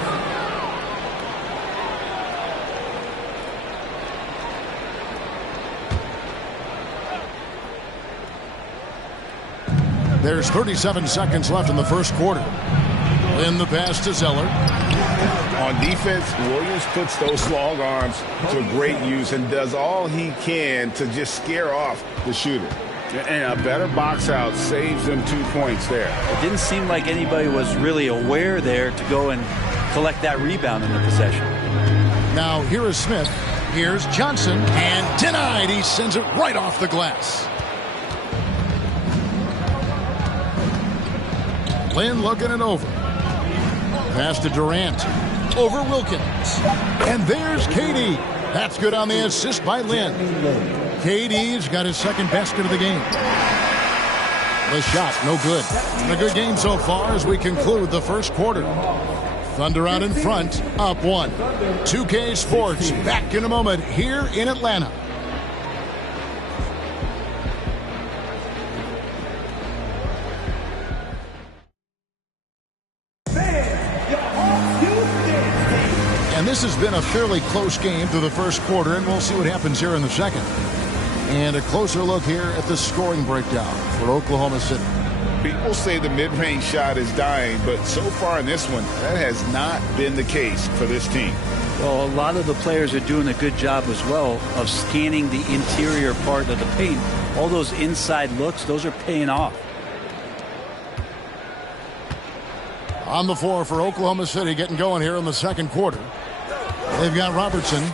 There's 37 seconds left in the first quarter. In the pass to Zeller. On defense, Williams puts those long arms to great use and does all he can to just scare off the shooter. And a better box out saves them 2 points there. It didn't seem like anybody was really aware there to go and collect that rebound in the possession. Now here is Smith. Here's Johnson. And denied. He sends it right off the glass. Lynn looking it over. Pass to Durant. Over Wilkins. And there's KD. That's good on the assist by Lynn. KD's got his second basket of the game. The shot, no good. And a good game so far as we conclude the first quarter. Thunder out in front, up 1. 2K Sports back in a moment here in Atlanta. And this has been a fairly close game through the first quarter, and we'll see what happens here in the second. And a closer look here at the scoring breakdown for Oklahoma City. People say the mid-range shot is dying, but so far in this one, that has not been the case for this team. Well, a lot of the players are doing a good job as well of scanning the interior part of the paint. All those inside looks, those are paying off. On the floor for Oklahoma City, getting going here in the second quarter. They've got Robertson,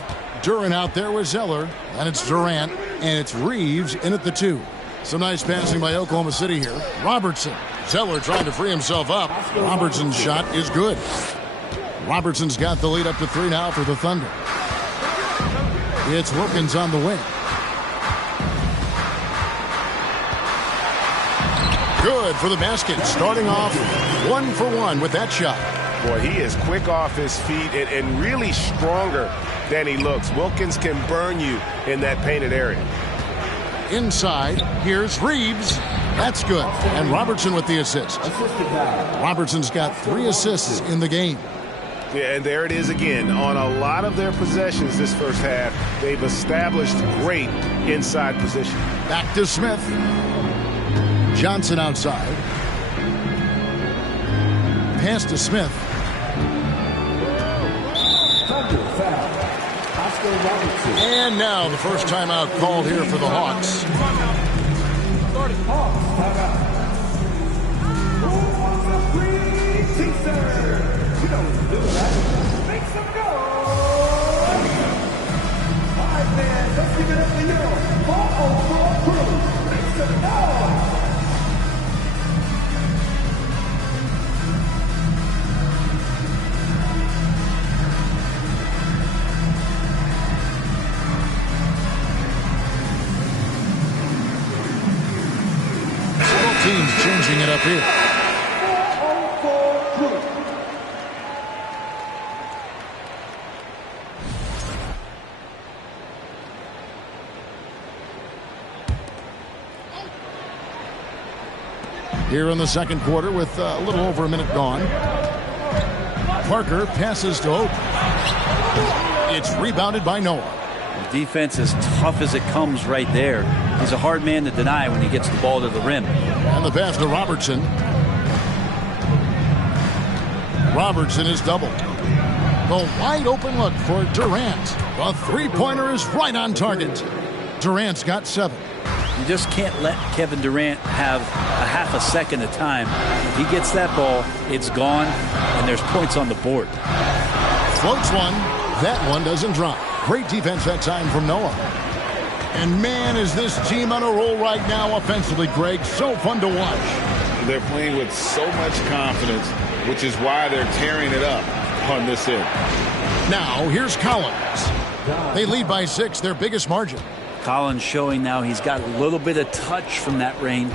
Duran out there with Zeller, and it's Durant, and it's Reeves in at the 2. Some nice passing by Oklahoma City here. Robertson, Zeller trying to free himself up. Robertson's shot is good. Robertson's got the lead up to 3 now for the Thunder. It's Wilkins on the wing. Good for the basket, starting off 1 for 1 with that shot. Boy, he is quick off his feet and really stronger than he looks. Wilkins can burn you in that painted area. Inside, here's Reeves. That's good. And Robertson with the assist. Robertson's got 3 assists in the game. Yeah, and there it is again. On a lot of their possessions this first half, they've established great inside position. Back to Smith. Johnson outside. Pass to Smith. And now the first timeout called here for the Hawks. Let's give it up to you. Ball crew. Make some noise. Teams changing it up here. Here in the second quarter with a little over a minute gone. Parker passes to Oak. It's rebounded by Noah. defense is tough as it comes right there. He's a hard man to deny when he gets the ball to the rim. And the pass to Robertson. Robertson is doubled. The wide open look for Durant. The three-pointer is right on target. Durant's got 7. You just can't let Kevin Durant have a half a second of time. If he gets that ball, it's gone, and there's points on the board. Floats one. That one doesn't drop. Great defense that time from Noah. And man, is this team on a roll right now offensively, Greg. So fun to watch. They're playing with so much confidence, which is why they're tearing it up on this end. Now, here's Collins. They lead by 6, their biggest margin. Collins showing now he's got a little bit of touch from that range.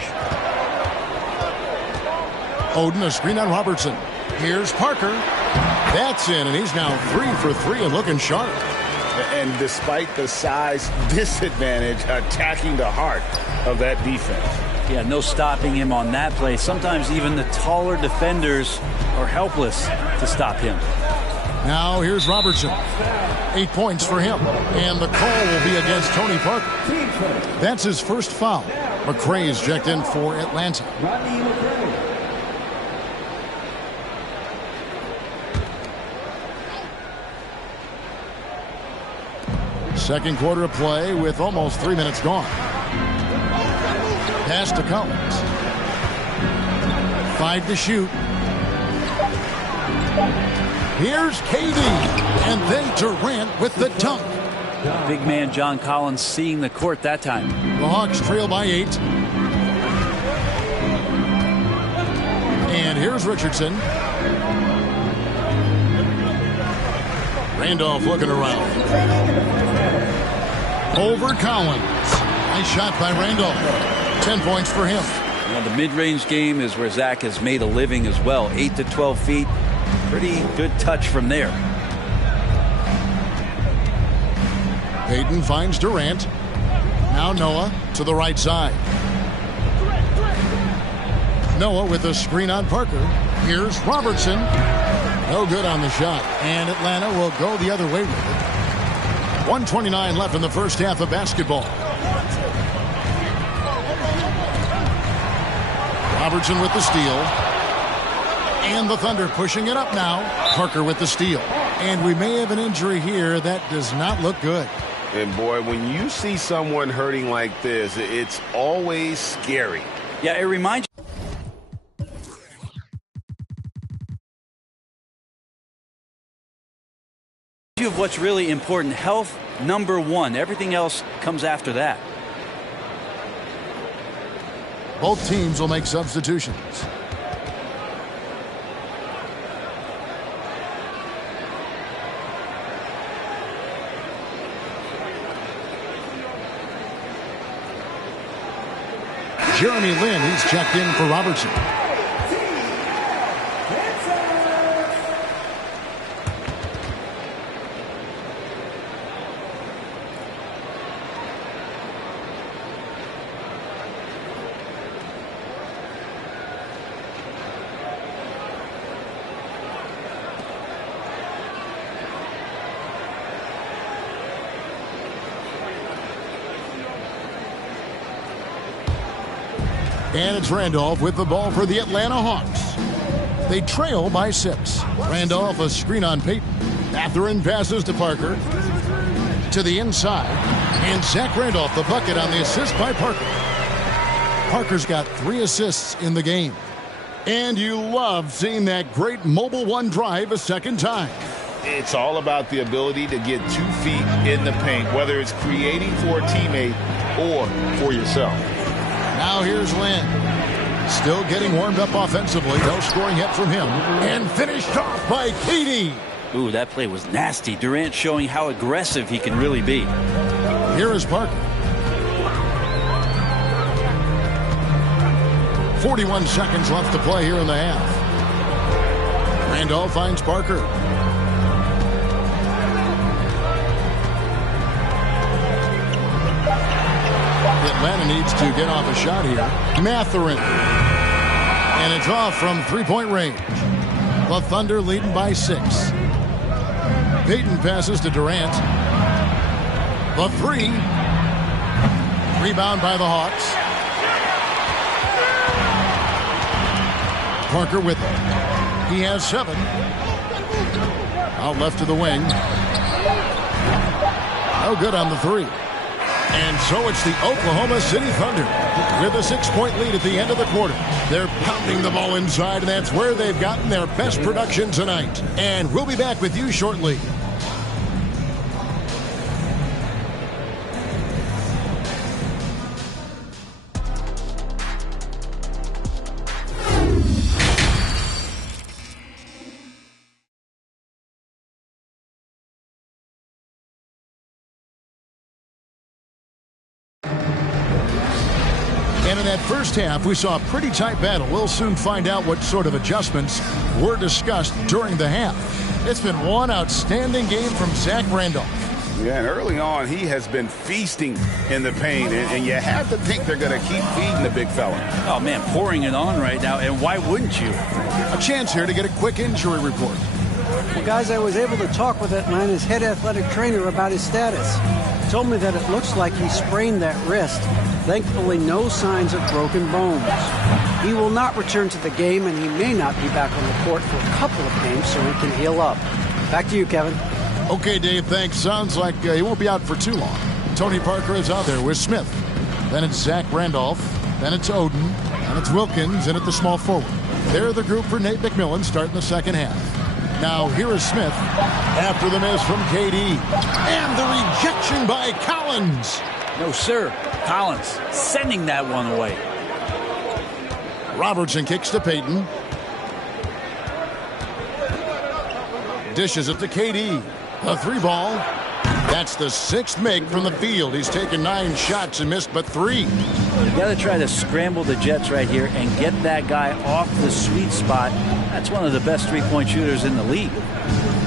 Oden, a screen on Robertson. Here's Parker. That's in, and he's now 3 for 3 and looking sharp. And despite the size disadvantage, attacking the heart of that defense. Yeah, no stopping him on that play. Sometimes even the taller defenders are helpless to stop him. Now here's Robertson. 8 points for him. And the call will be against Tony Parker. That's his first foul. McRae's checked in for Atlanta. Second quarter of play with almost 3 minutes gone. Pass to Collins. 5 to shoot. Here's KD. And then Durant with the dunk. Big man John Collins seeing the court that time. The Hawks trail by 8. And here's Richardson. Randolph looking around. Over Collins. Nice shot by Randolph. 10 points for him. Now the mid-range game is where Zach has made a living as well. 8 to 12 feet. Pretty good touch from there. Payton finds Durant. Now Noah to the right side. Noah with a screen on Parker. Here's Robertson. No good on the shot. And Atlanta will go the other way with it. 1:29 left in the first half of basketball. Robertson with the steal. And the Thunder pushing it up now. Parker with the steal. And we may have an injury here that does not look good. And boy, when you see someone hurting like this, it's always scary. Yeah, it reminds you of what's really important. Health, number 1. Everything else comes after that. Both teams will make substitutions. Jeremy Lin, he's checked in for Robertson. And it's Randolph with the ball for the Atlanta Hawks. They trail by 6. Randolph a screen on Payton. Mathurin passes to Parker. To the inside. And Zach Randolph the bucket on the assist by Parker. Parker's got 3 assists in the game. And you love seeing that great mobile one drive a second time. It's all about the ability to get 2 feet in the paint, whether it's creating for a teammate or for yourself. Now here's Lin. Still getting warmed up offensively. No scoring yet from him. And finished off by KD. Ooh, that play was nasty. Durant showing how aggressive he can really be. Here is Parker. 41 seconds left to play here in the half. Randolph finds Parker. Atlanta needs to get off a shot here. Mathurin. And it's off from three-point range. The Thunder leading by 6. Payton passes to Durant. The three. Rebound by the Hawks. Parker with it. He has 7. Out left to the wing. No good on the 3. And so it's the Oklahoma City Thunder with a 6-point lead at the end of the quarter. They're pounding the ball inside, and that's where they've gotten their best production tonight. And we'll be back with you shortly. And in that first half, we saw a pretty tight battle. We'll soon find out what sort of adjustments were discussed during the half. It's been one outstanding game from Zach Randolph. Yeah, and early on, he has been feasting in the paint, and you have to think they're going to keep feeding the big fella. Oh, man, pouring it on right now, and why wouldn't you? A chance here to get a quick injury report. Well, guys, I was able to talk with Atlanta's head athletic trainer about his status. He told me that it looks like he sprained that wrist. Thankfully, no signs of broken bones. He will not return to the game, and he may not be back on the court for a couple of games so he can heal up. Back to you, Kevin. Okay, Dave, thanks. Sounds like he won't be out for too long. Tony Parker is out there with Smith. Then it's Zach Randolph. Then it's Oden. And it's Wilkins in at the small forward. They're the group for Nate McMillan starting the second half. Now here is Smith after the miss from KD. And the rejection by Collins. No, sir. Collins sending that one away. Robertson kicks to Payton. Dishes it to KD. A 3-ball. That's the 6th make from the field. He's taken 9 shots and missed but 3. You got to try to scramble the Jets right here and get that guy off the sweet spot. That's one of the best three-point shooters in the league.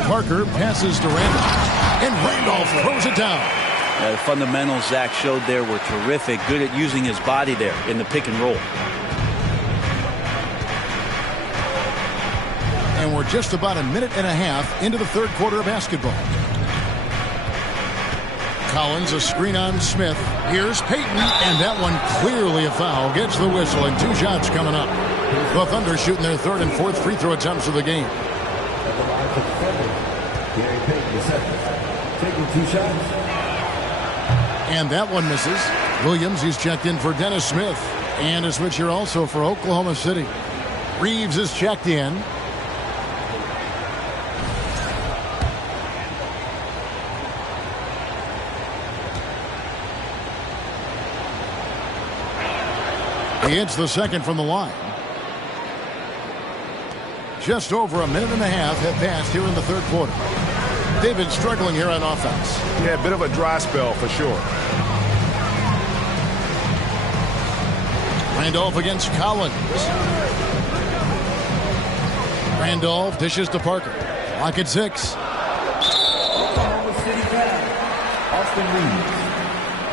Parker passes to Randolph, and Randolph throws it down. The fundamentals Zach showed there were terrific. Good at using his body there in the pick and roll. And we're just about a minute and a half into the third quarter of basketball. Collins, a screen on Smith. Here's Payton, and that one clearly a foul. Gets the whistle, and 2 shots coming up. The Thunder shooting their 3rd and 4th free throw attempts of the game. Gary Payton, the second. Taking 2 shots. And that one misses. Williams, he's checked in for Dennis Smith. And a switch here also for Oklahoma City. Reeves is checked in. He hits the second from the line. Just over a minute and a half have passed here in the third quarter. David struggling here on offense. Yeah, a bit of a dry spell for sure. Randolph against Collins. Randolph dishes to Parker. Clock at 6.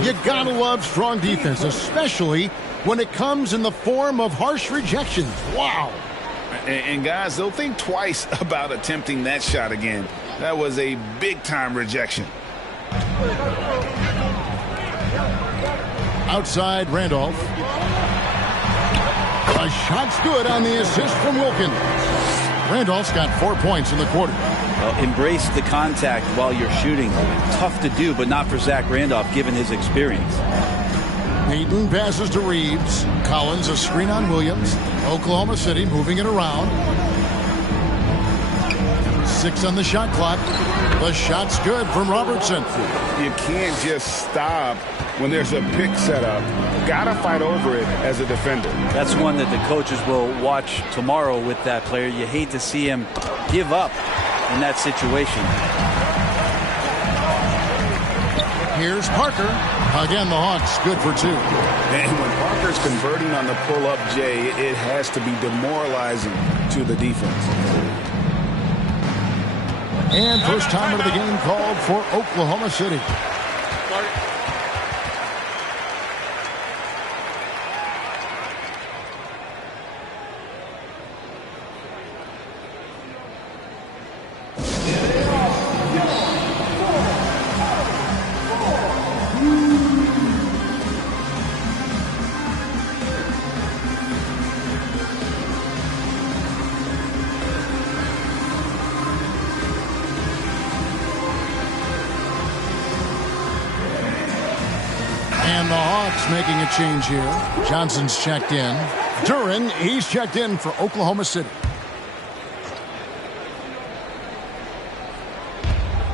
You gotta love strong defense, especially when it comes in the form of harsh rejections. Wow. And guys, they'll think twice about attempting that shot again. That was a big-time rejection. Outside Randolph. A shot's good on the assist from Wilkins. Randolph's got 4 points in the quarter. Well, embrace the contact while you're shooting. Tough to do, but not for Zach Randolph, given his experience. Payton passes to Reeves. Collins, a screen on Williams. Oklahoma City moving it around. 6 on the shot clock. The shot's good from Robertson. You can't just stop when there's a pick set up. Gotta fight over it as a defender. That's one that the coaches will watch tomorrow with that player. You hate to see him give up in that situation. Here's Parker. Again, the Hawks good for 2. And when Parker's converting on the pull-up, Jay, it has to be demoralizing to the defense. And first time of the game called for Oklahoma City. And the Hawks making a change here. Johnson's checked in. Duren, he's checked in for Oklahoma City.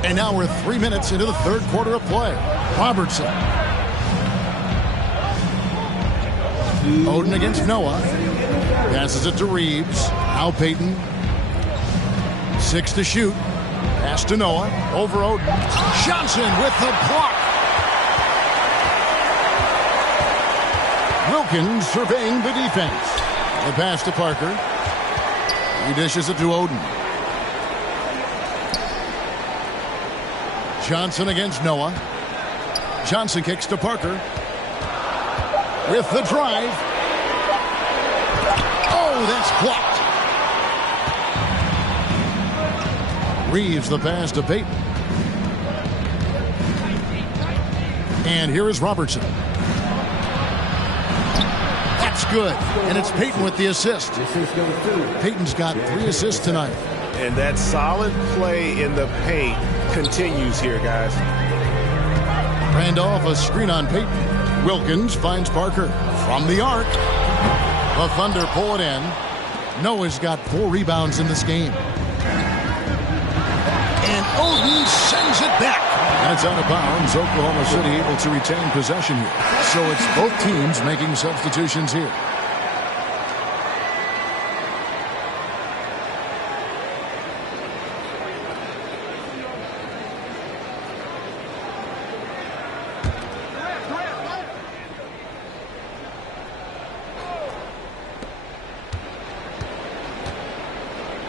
And now we're 3 minutes into the third quarter of play. Robertson. Oden against Noah. Passes it to Reeves. Now Payton. 6 to shoot. Pass to Noah. Over Oden. Johnson with the block. Wilkins surveying the defense. The pass to Parker. He dishes it to Oden. Johnson against Noah. Johnson kicks to Parker. With the drive. Oh, that's blocked. Reeves the pass to Payton. And here is Robertson. That's good. And it's Payton with the assist. Payton's got 3 assists tonight. And that solid play in the paint continues here, guys. Randolph, a screen on Payton. Wilkins finds Parker from the arc. The Thunder pull it in. Noah's got 4 rebounds in this game. And Oden sends it back. That's out of bounds. Oklahoma City able to retain possession here. So it's both teams making substitutions here.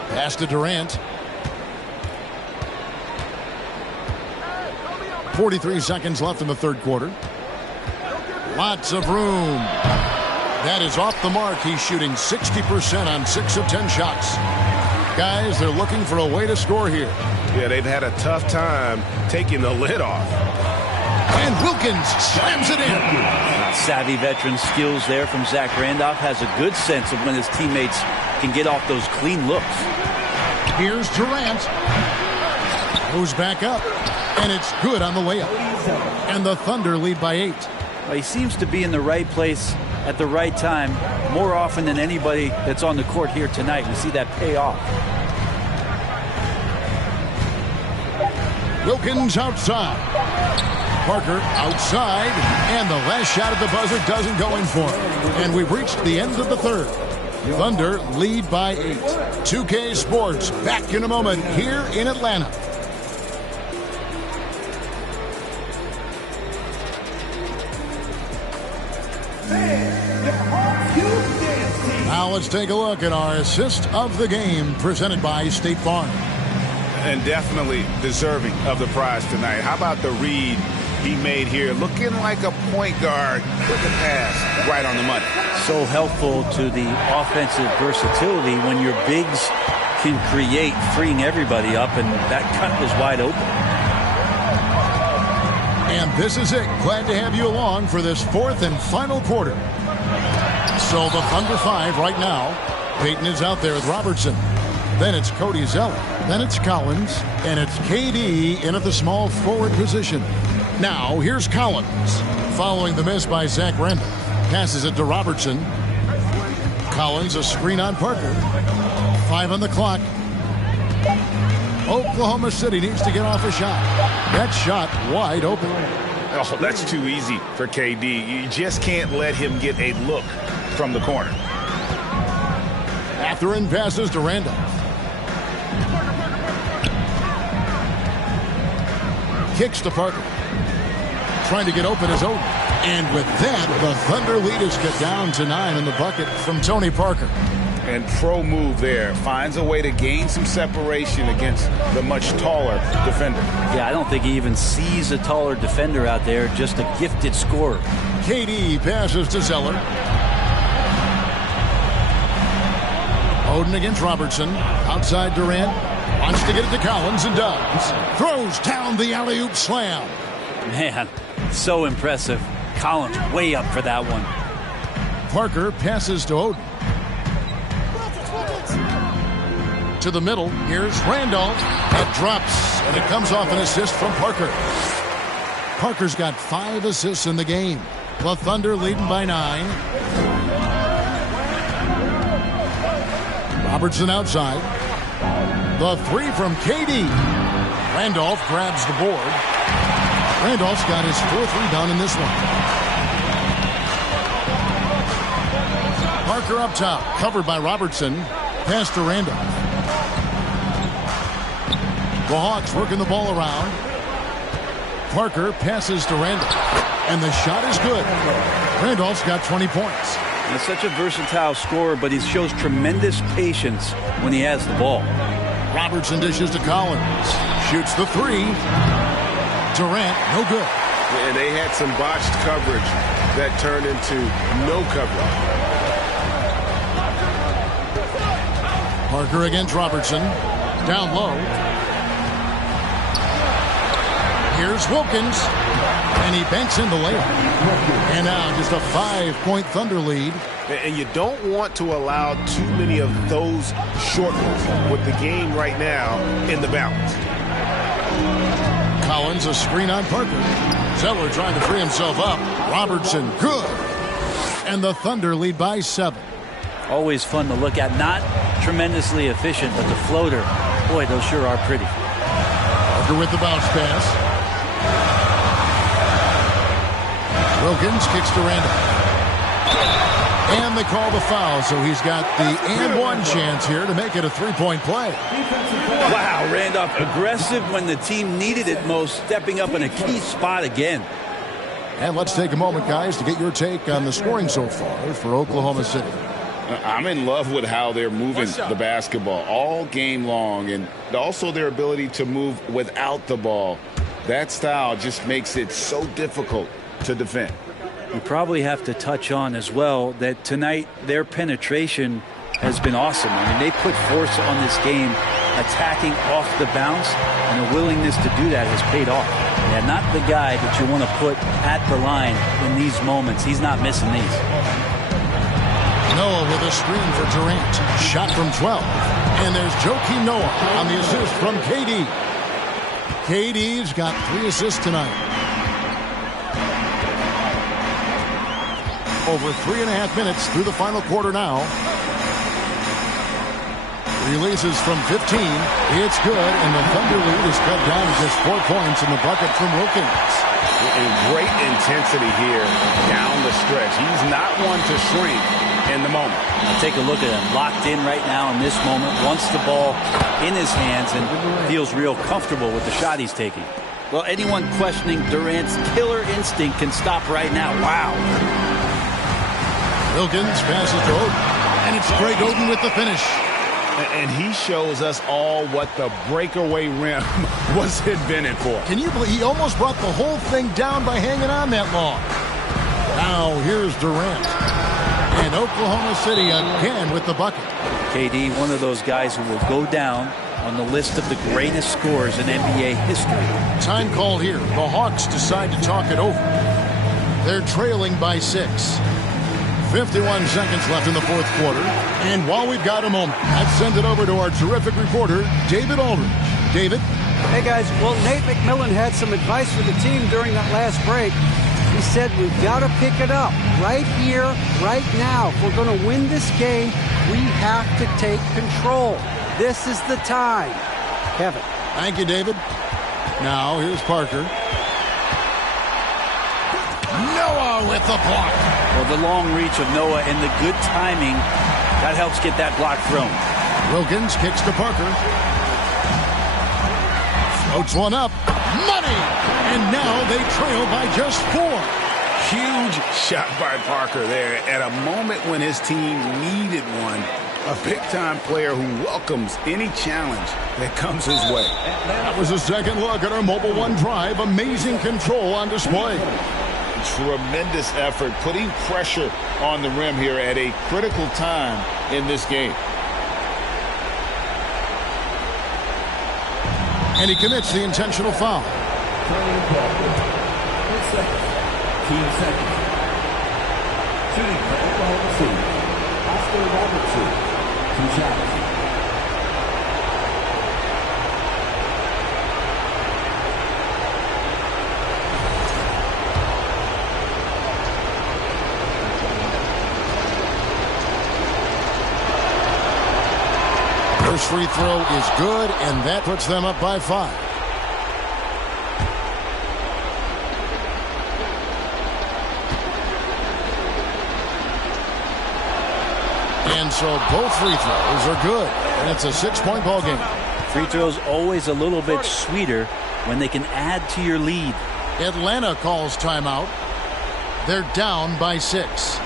Pass to Durant. 43 seconds left in the third quarter. Lots of room. That is off the mark. He's shooting 60% on 6 of 10 shots. Guys, they're looking for a way to score here. Yeah, they've had a tough time taking the lid off. And Wilkins slams it in. Savvy veteran skills there from Zach Randolph. Has a good sense of when his teammates can get off those clean looks. Here's Durant. Goes back up. And it's good on the layup. And the Thunder lead by 8. Well, he seems to be in the right place at the right time more often than anybody that's on the court here tonight. We see that pay off. Wilkins outside. Parker outside. And the last shot at the buzzer doesn't go in for him. And we've reached the end of the third. Thunder lead by 8. 2K Sports back in a moment here in Atlanta. Now let's take a look at our assist of the game presented by State Farm. And definitely deserving of the prize tonight. How about the read he made here? Looking like a point guard with the pass right on the money. So helpful to the offensive versatility when your bigs can create, freeing everybody up, and that cut was wide open. And this is it. Glad to have you along for this fourth and final quarter. So the Thunder 5 right now. Payton is out there with Robertson. Then it's Cody Zeller. Then it's Collins. And it's KD in at the small forward position. Now here's Collins. Following the miss by Zach Randolph. Passes it to Robertson. Collins a screen on Parker. 5 on the clock. Oklahoma City needs to get off a shot. That shot wide open. Oh, that's too easy for KD. You just can't let him get a look from the corner. Mathurin passes to Randolph. Kicks to Parker. Trying to get open is Oden. And with that, the Thunder lead is cut down to 9 in the bucket from Tony Parker. And pro move there. Finds a way to gain some separation against the much taller defender. Yeah, I don't think he even sees a taller defender out there, just a gifted scorer. KD passes to Zeller. Oden against Robertson. Outside Durant. Wants to get it to Collins and does. Throws down the alley-oop slam. Man, so impressive. Collins way up for that one. Parker passes to Oden. To the middle. Here's Randolph. That drops, and it comes off an assist from Parker. Parker's got 5 assists in the game. The Thunder leading by 9. Robertson outside. The 3 from KD. Randolph grabs the board. Randolph's got his 4th rebound in this one. Parker up top, covered by Robertson. Pass to Randolph. The Hawks working the ball around. Parker passes to Randolph. And the shot is good. Randolph's got 20 points. He's such a versatile scorer, but he shows tremendous patience when he has the ball. Robertson dishes to Collins. Shoots the 3. Durant, no good. And they had some botched coverage that turned into no coverage. Parker against Robertson. Down low. Here's Wilkins. And he banks in the layup. And now just a 5-point Thunder lead. And you don't want to allow too many of those short ones with the game right now in the balance. Collins, a screen on Parker. Zeller trying to free himself up. Robertson, good. And the Thunder lead by 7. Always fun to look at. Not tremendously efficient, but the floater, boy, those sure are pretty. Parker with the bounce pass. Wilkins kicks to Randolph. And they call the foul, so he's got the and one chance here to make it a 3-point play. Wow, Randolph aggressive when the team needed it most, stepping up in a key spot again. And let's take a moment, guys, to get your take on the scoring so far for Oklahoma City. I'm in love with how they're moving the basketball all game long, and also their ability to move without the ball. That style just makes it so difficult to defend. We probably have to touch on as well that tonight their penetration has been awesome. I mean, they put force on this game, attacking off the bounce, and a willingness to do that has paid off. Yeah, not the guy that you want to put at the line in these moments. He's not missing these. Noah with a screen for Durant. Shot from 12. And there's Joakim Noah on the assist from KD. KD's got 3 assists tonight. Over 3.5 minutes through the final quarter now. Releases from 15. It's good, and the Thunder lead is cut down to just 4 points in the bucket from Wilkins. And great intensity here down the stretch. He's not one to shrink in the moment. Now take a look at him. Locked in right now in this moment. Wants the ball in his hands and feels real comfortable with the shot he's taking. Well, anyone questioning Durant's killer instinct can stop right now. Wow. Wilkins passes to Oden, and it's Greg Oden with the finish. And he shows us all what the breakaway rim was invented for. Can you believe he almost brought the whole thing down by hanging on that long? Now here's Durant. And Oklahoma City again with the bucket. KD, one of those guys who will go down on the list of the greatest scorers in NBA history. Time called here. The Hawks decide to talk it over. They're trailing by 6. 51 seconds left in the 4th quarter. And while we've got a moment, let's send it over to our terrific reporter, David Aldridge. David? Hey, guys. Well, Nate McMillan had some advice for the team during that last break. He said we've got to pick it up right here, right now. If we're going to win this game, we have to take control. This is the time. Kevin. Thank you, David. Now, here's Parker. Noah with the block. Well, the long reach of Noah and the good timing, that helps get that block thrown. Wilkins kicks to Parker. Floats one up. Money! And now they trail by just 4. Huge shot by Parker there at a moment when his team needed one. A big-time player who welcomes any challenge that comes his way. That was a second look at our Mobile One drive. Amazing control on display. Tremendous effort, putting pressure on the rim here at a critical time in this game. And he commits the intentional foul. Team second. Shooting for Oklahoma City, Oscar Robertson. 2 shots. First free throw is good, and that puts them up by 5. And so both free throws are good, and it's a 6-point ball game. Free throws always a little bit sweeter when they can add to your lead. Atlanta calls timeout. They're down by 6.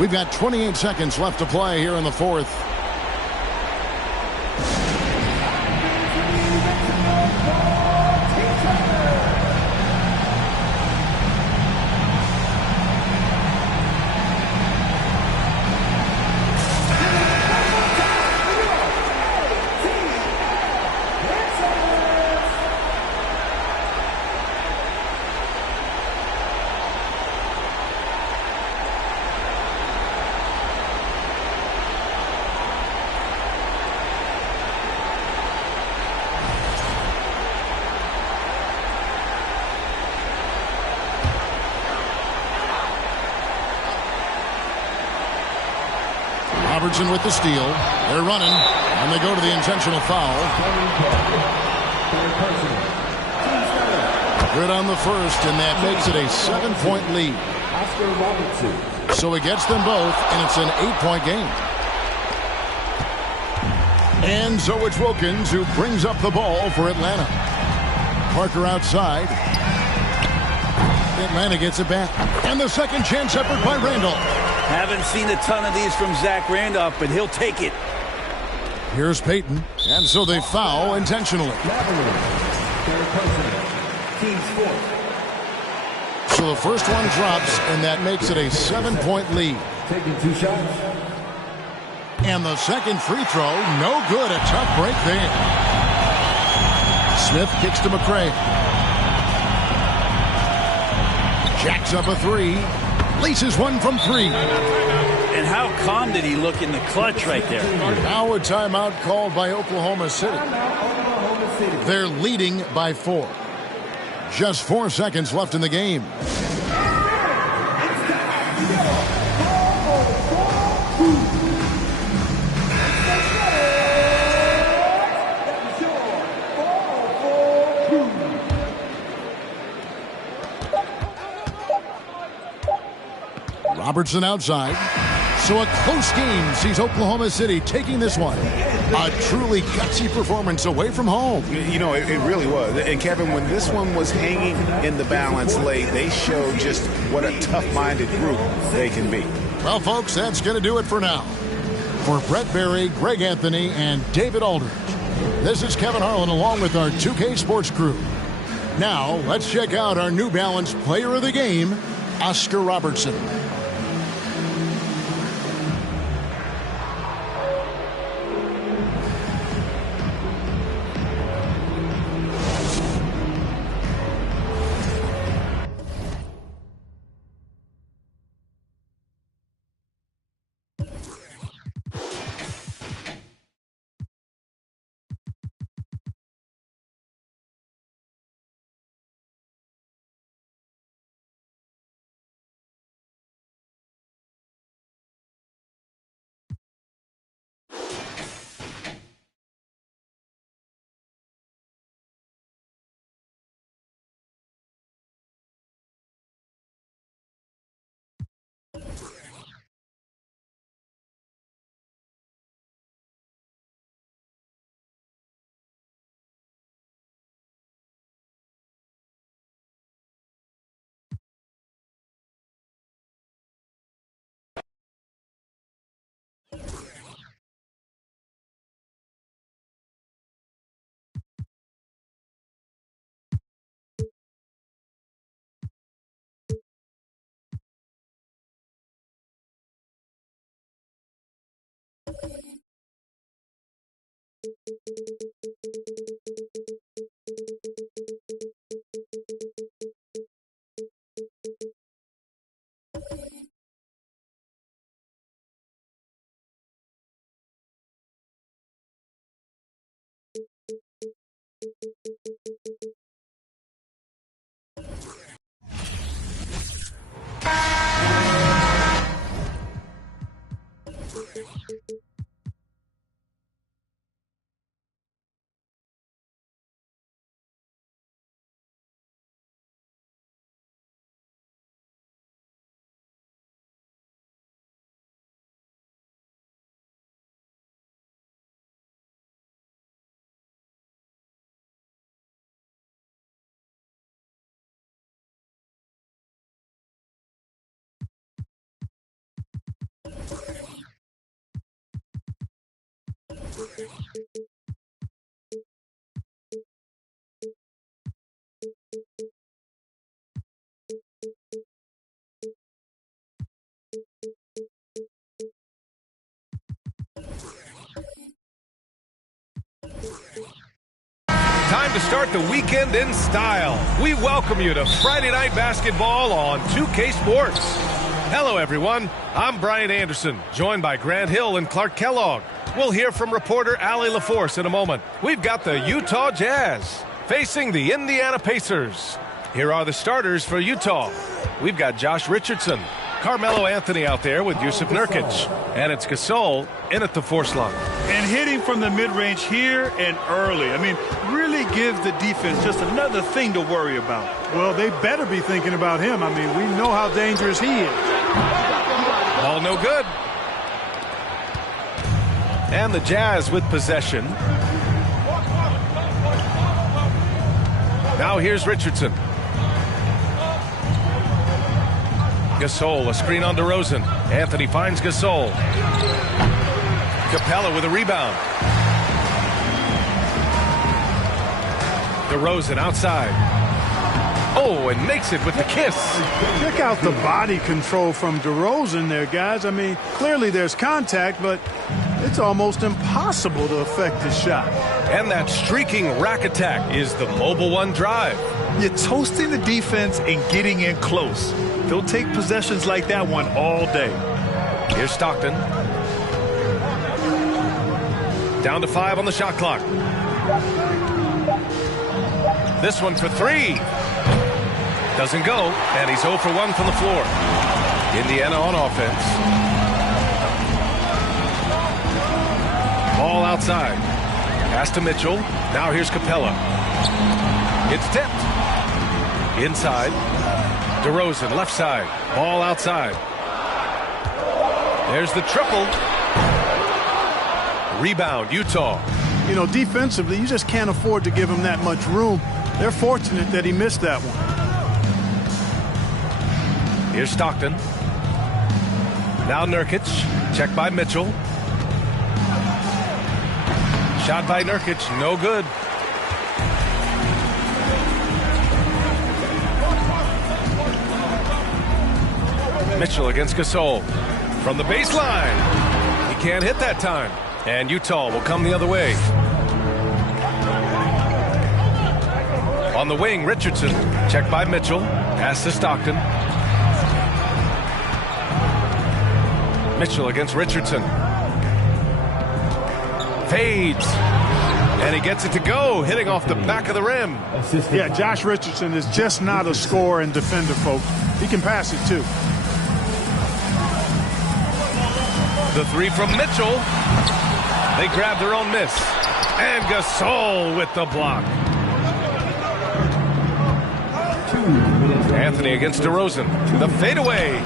We've got 28 seconds left to play here in the fourth. Robertson with the steal. They're running, and they go to the intentional foul. Good on the first, and that makes it a 7-point lead. So he gets them both, and it's an 8-point game. And so it's Wilkins who brings up the ball for Atlanta. Parker outside. Atlanta gets it back. And the second chance effort by Randolph. Haven't seen a ton of these from Zach Randolph, but he'll take it. Here's Payton. And so they foul intentionally. So the first one drops, and that makes it a 7-point lead. Taking 2 shots. And the second free throw, no good. A tough break there. Smith kicks to McCray. Jacks up a 3. Laces one from 3. And how calm did he look in the clutch right there? Now a timeout called by Oklahoma City. They're leading by 4. Just 4 seconds left in the game. Robertson outside. So a close game sees Oklahoma City taking this one. A truly gutsy performance away from home. You know, it really was. And Kevin, when this one was hanging in the balance late, they showed just what a tough-minded group they can be. Well, folks, that's going to do it for now. For Brett Berry, Greg Anthony, and David Aldridge, this is Kevin Harlan along with our 2K Sports crew. Now, let's check out our New Balance player of the game, Oscar Robertson. Time to start the weekend in style. We welcome you to Friday Night Basketball on 2K Sports. Hello, everyone. I'm Brian Anderson, joined by Grant Hill and Clark Kellogg. We'll hear from reporter Allie LaForce in a moment. We've got the Utah Jazz facing the Indiana Pacers. Here are the starters for Utah. We've got Josh Richardson, Carmelo Anthony out there with Jusuf Nurkic, and it's Gasol in at the 4 slot. And hitting from the mid-range here and early. I mean, really gives the defense just another thing to worry about. Well, they better be thinking about him. I mean, we know how dangerous he is. Ball no good. And the Jazz with possession. Now here's Richardson. Gasol, a screen on DeRozan. Anthony finds Gasol. Capella with a rebound. DeRozan outside. Oh, and makes it with the kiss. Check out the body control from DeRozan there, guys. I mean, clearly there's contact, but it's almost impossible to affect his shot. And that streaking rack attack is the Mobile One drive. You're toasting the defense and getting in close. They'll take possessions like that one all day. Here's Stockton. Down to 5 on the shot clock. This one for 3. Doesn't go, and he's 0 for 1 from the floor. Indiana on offense. Ball outside. Pass to Mitchell. Now here's Capella. It's tipped. Inside. DeRozan, left side. Ball outside. There's the triple. Rebound, Utah. You know, defensively, you just can't afford to give him that much room. They're fortunate that he missed that one. Here's Stockton. Now Nurkic. Check by Mitchell. Shot by Nurkic. No good. Mitchell against Gasol. From the baseline. He can't hit that time. And Utah will come the other way. On the wing, Richardson. Check by Mitchell. Pass to Stockton. Mitchell against Richardson. Fades. And he gets it to go, hitting off the back of the rim. Yeah, Josh Richardson is just not a scorer and defender, folks. He can pass it, too. The 3 from Mitchell. They grab their own miss. And Gasol with the block. Anthony against DeRozan. The fadeaway.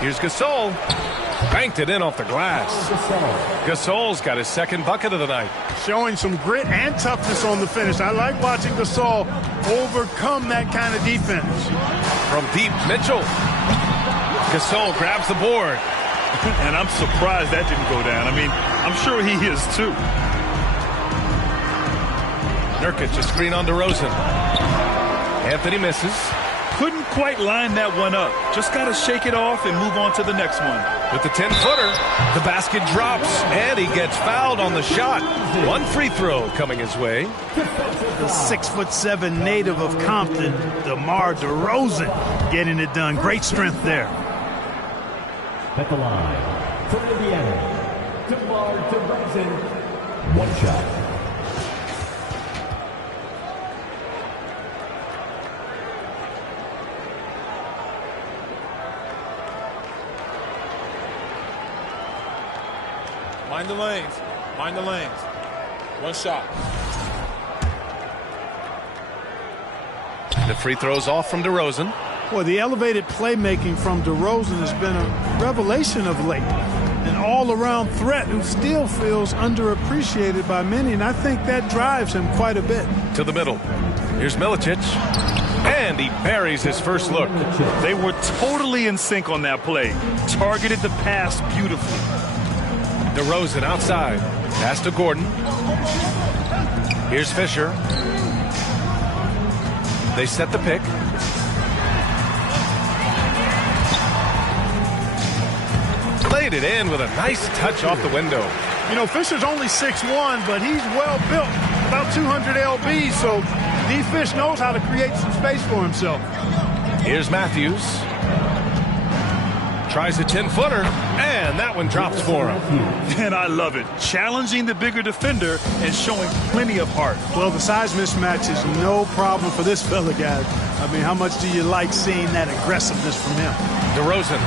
Here's Gasol. Banked it in off the glass. Gasol's got his second bucket of the night. Showing some grit and toughness on the finish. I like watching Gasol overcome that kind of defense. From deep, Mitchell. Gasol grabs the board. And I'm surprised that didn't go down. I mean, I'm sure he is too. Nurkic, a screen on DeRozan. Anthony misses. Couldn't quite line that one up. Just got to shake it off and move on to the next one. With the 10-footer, the basket drops, and he gets fouled on the shot. One free throw coming his way. The 6'7" native of Compton, DeMar DeRozan, getting it done. Great strength there. At the line, for Indiana, DeMar DeRozan. One shot. Mind the lanes. Mind the lanes. One shot. The free throw's off from DeRozan. Boy, the elevated playmaking from DeRozan has been a revelation of late. An all-around threat who still feels underappreciated by many, and I think that drives him quite a bit. To the middle. Here's Milicic. And he buries his first look. They were totally in sync on that play. Targeted the pass beautifully. DeRozan outside. Pass to Gordon. Here's Fisher. They set the pick. Laid it in with a nice touch off the window. You know, Fisher's only 6'1", but he's well built, about 200 lb, so D. Fish knows how to create some space for himself. Here's Matthews. Tries a 10-footer, and that one drops for him. And I love it. Challenging the bigger defender and showing plenty of heart. Well, the size mismatch is no problem for this fella, guys. I mean, how much do you like seeing that aggressiveness from him? DeRozan,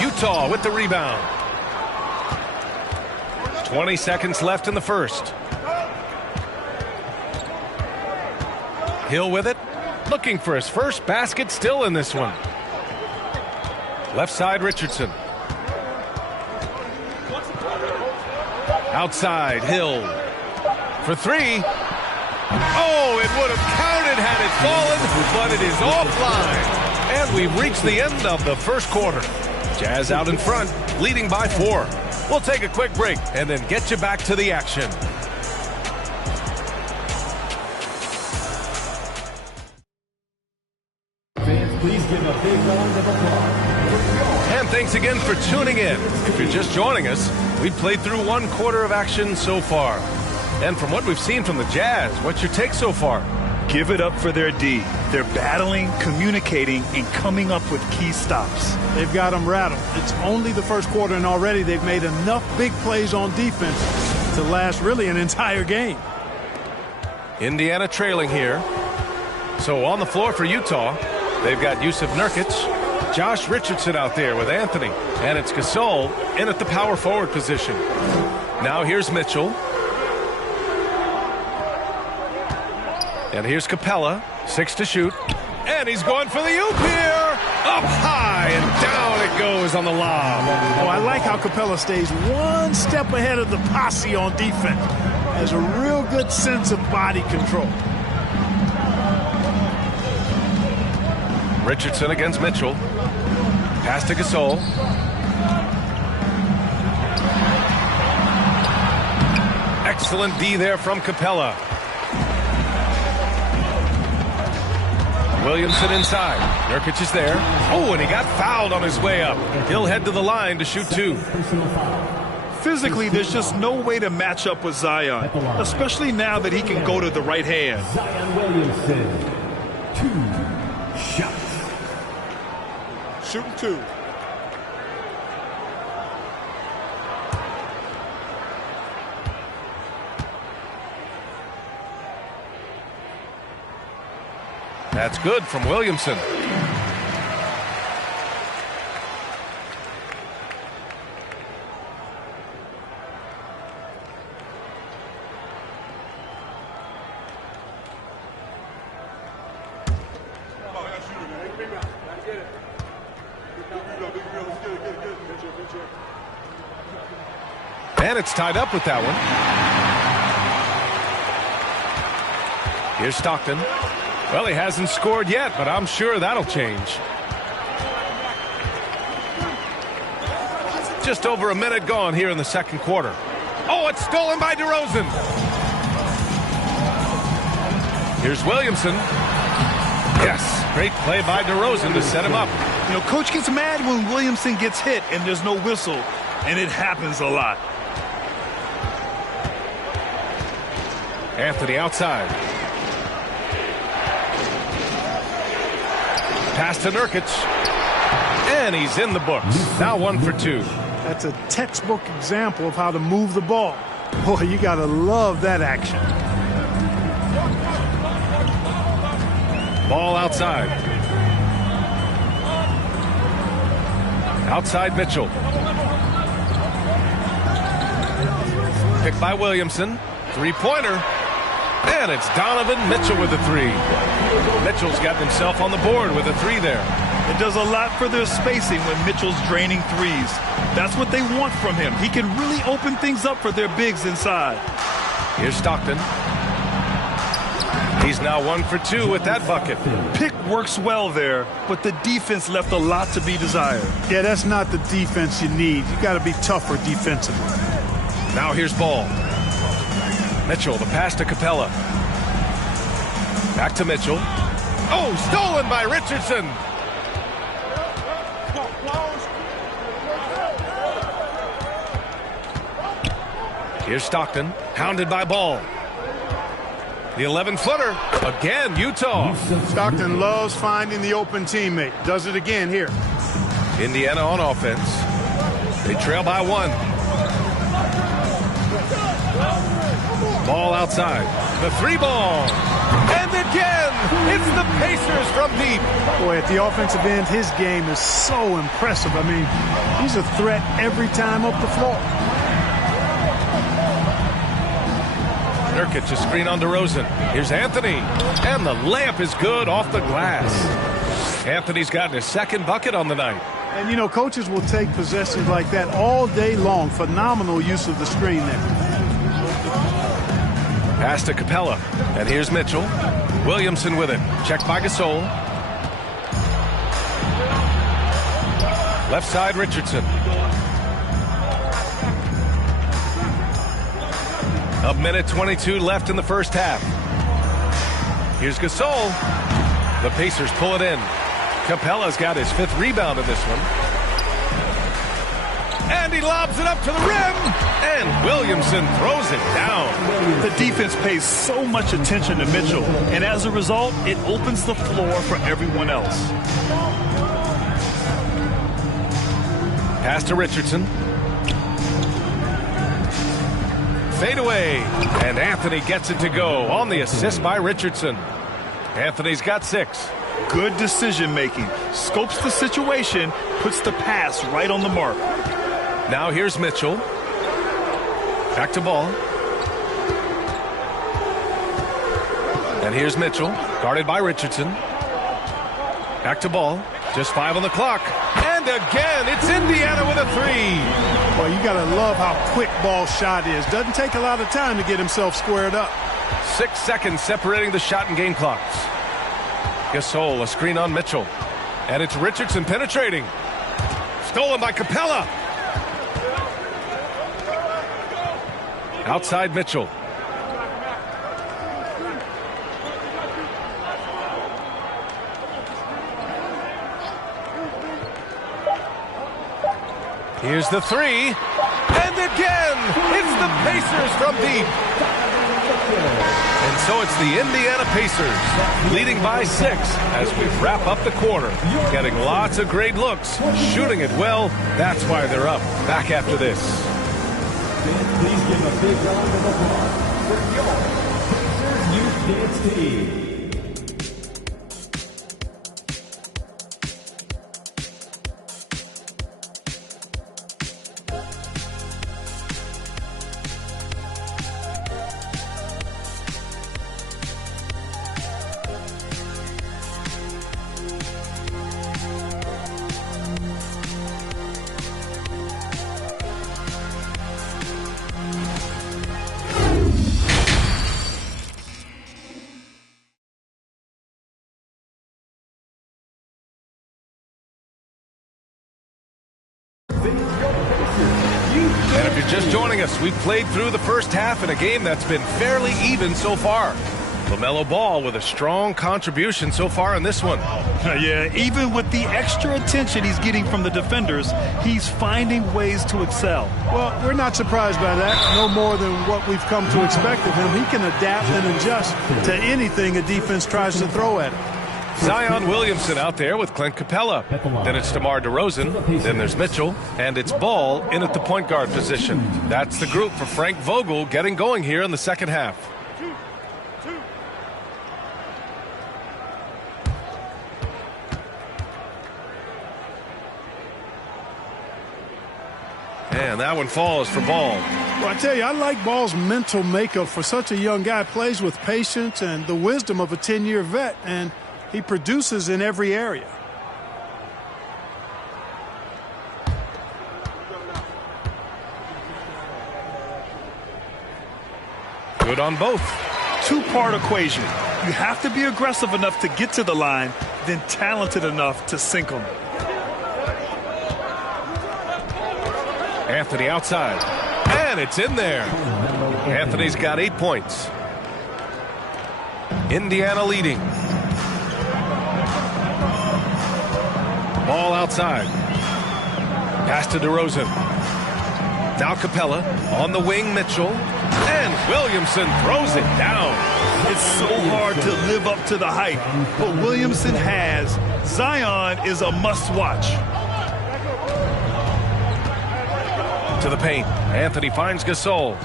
Utah with the rebound. 20 seconds left in the first. Hill with it, looking for his first basket, still in this one. Left side, Richardson. Outside, Hill for three. Oh, it would have counted had it fallen, but it is offline. And we've reached the end of the first quarter. Jazz out in front, leading by 4. We'll take a quick break and then get you back to the action. Fans, please give a big round of applause. And thanks again for tuning in. If you're just joining us, we've played through 1 quarter of action so far. And from what we've seen from the Jazz, what's your take so far? Give it up for their D. They're battling, communicating, and coming up with key stops. They've got them rattled. It's only the first quarter, and already they've made enough big plays on defense to last really an entire game. Indiana trailing here. So on the floor for Utah, they've got Yusuf Nurkic, Josh Richardson out there with Anthony, and it's Gasol in at the power forward position. Now here's Mitchell. And here's Capella, 6 to shoot. And he's going for the oop here. Up high and down it goes on the lob. Oh, I like how Capella stays one step ahead of the posse on defense. Has a real good sense of body control. Richardson against Mitchell. Pass to Gasol. Excellent D there from Capella. Williamson inside. Nurkic is there. Oh, and he got fouled on his way up. He'll head to the line to shoot 2. Physically, there's just no way to match up with Zion, especially now that he can go to the right hand. Zion Williamson, 2 shots. Shooting 2. That's good from Williamson. And it's tied up with that one. Here's Stockton. Well, he hasn't scored yet, but I'm sure that'll change. Just over a minute gone here in the second quarter. Oh, it's stolen by DeRozan. Here's Williamson. Yes, great play by DeRozan to set him up. You know, coach gets mad when Williamson gets hit and there's no whistle, and it happens a lot. Anthony outside. Pass to Nurkic. And he's in the books. Now 1 for 2. That's a textbook example of how to move the ball. Boy, you got to love that action. Ball outside. Outside Mitchell. Picked by Williamson. 3-pointer. And it's Donovan Mitchell with a 3. Mitchell's got himself on the board with a 3 there. It does a lot for their spacing when Mitchell's draining threes. That's what they want from him. He can really open things up for their bigs inside. Here's Stockton. He's now 1 for 2 with that bucket. Pick works well there, but the defense left a lot to be desired. Yeah, that's not the defense you need. You got to be tougher defensively. Now here's Ball. Mitchell, the pass to Capella. Back to Mitchell. Oh, stolen by Richardson. Here's Stockton, hounded by Ball. The 11-footer, again, Utah. Stockton loves finding the open teammate. Does it again here. Indiana on offense. They trail by 1. Ball outside. The 3-ball. And again, it's the Pacers from deep. Boy, at the offensive end, his game is so impressive. I mean, he's a threat every time up the floor. Nurkic, a screen on DeRozan. Here's Anthony. And the layup is good off the glass. Anthony's gotten his second bucket on the night. And, you know, coaches will take possessions like that all day long. Phenomenal use of the screen there. Pass to Capella. And here's Mitchell. Williamson with it. Checked by Gasol. Left side, Richardson. A minute 22 left in the first half. Here's Gasol. The Pacers pull it in. Capella's got his 5th rebound in this one. And he lobs it up to the rim. And Williamson throws it down. The defense pays so much attention to Mitchell. And as a result, it opens the floor for everyone else. Pass to Richardson. Fade away, and Anthony gets it to go on the assist by Richardson. Anthony's got 6. Good decision making. Scopes the situation, puts the pass right on the mark. Now here's Mitchell. Back to Ball. And here's Mitchell, guarded by Richardson. Back to Ball. Just 5 on the clock. And again, it's Indiana with a 3. Well, you got to love how quick Ball's shot is. Doesn't take a lot of time to get himself squared up. 6 seconds separating the shot and game clocks. Gasol, a screen on Mitchell. And it's Richardson penetrating. Stolen by Capella. Outside Mitchell. Here's the 3. And again, it's the Pacers from deep. And so it's the Indiana Pacers leading by 6 as we wrap up the quarter. Getting lots of great looks, shooting it well. That's why they're up. Back after this. Please give a big round of applause for your Pacers Youth Dance Team. And if you're just joining us, we've played through the first half in a game that's been fairly even so far. LaMelo Ball with a strong contribution so far in this one. Yeah, even with the extra attention he's getting from the defenders, he's finding ways to excel. Well, we're not surprised by that. No more than what we've come to expect of him. He can adapt and adjust to anything a defense tries to throw at him. Zion Williamson out there with Clint Capella. Then it's DeMar DeRozan. Then there's Mitchell. And it's Ball in at the point guard position. That's the group for Frank Vogel getting going here in the second half. And that one falls for Ball. Well, I tell you, I like Ball's mental makeup for such a young guy. Plays with patience and the wisdom of a 10-year vet, and he produces in every area. Good on both. Two-part equation. You have to be aggressive enough to get to the line, then talented enough to sink them. Anthony outside. And it's in there. Anthony's got 8 points. Indiana leading. Ball outside. Pass to DeRozan. Now Capella. On the wing, Mitchell. And Williamson throws it down. It's so hard to live up to the hype, but Williamson has. Zion is a must-watch. To the paint. Anthony finds Gasol.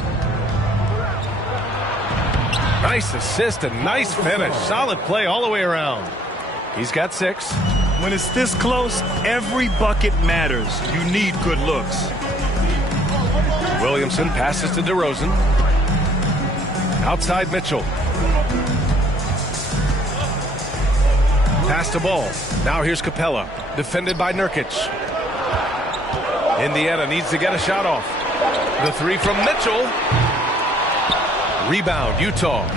Nice assist and nice finish. Solid play all the way around. He's got 6. When it's this close, every bucket matters. You need good looks. Williamson passes to DeRozan. Outside Mitchell. Pass to Ball. Now here's Capella. Defended by Nurkic. Indiana needs to get a shot off. The 3 from Mitchell. Rebound, Utah.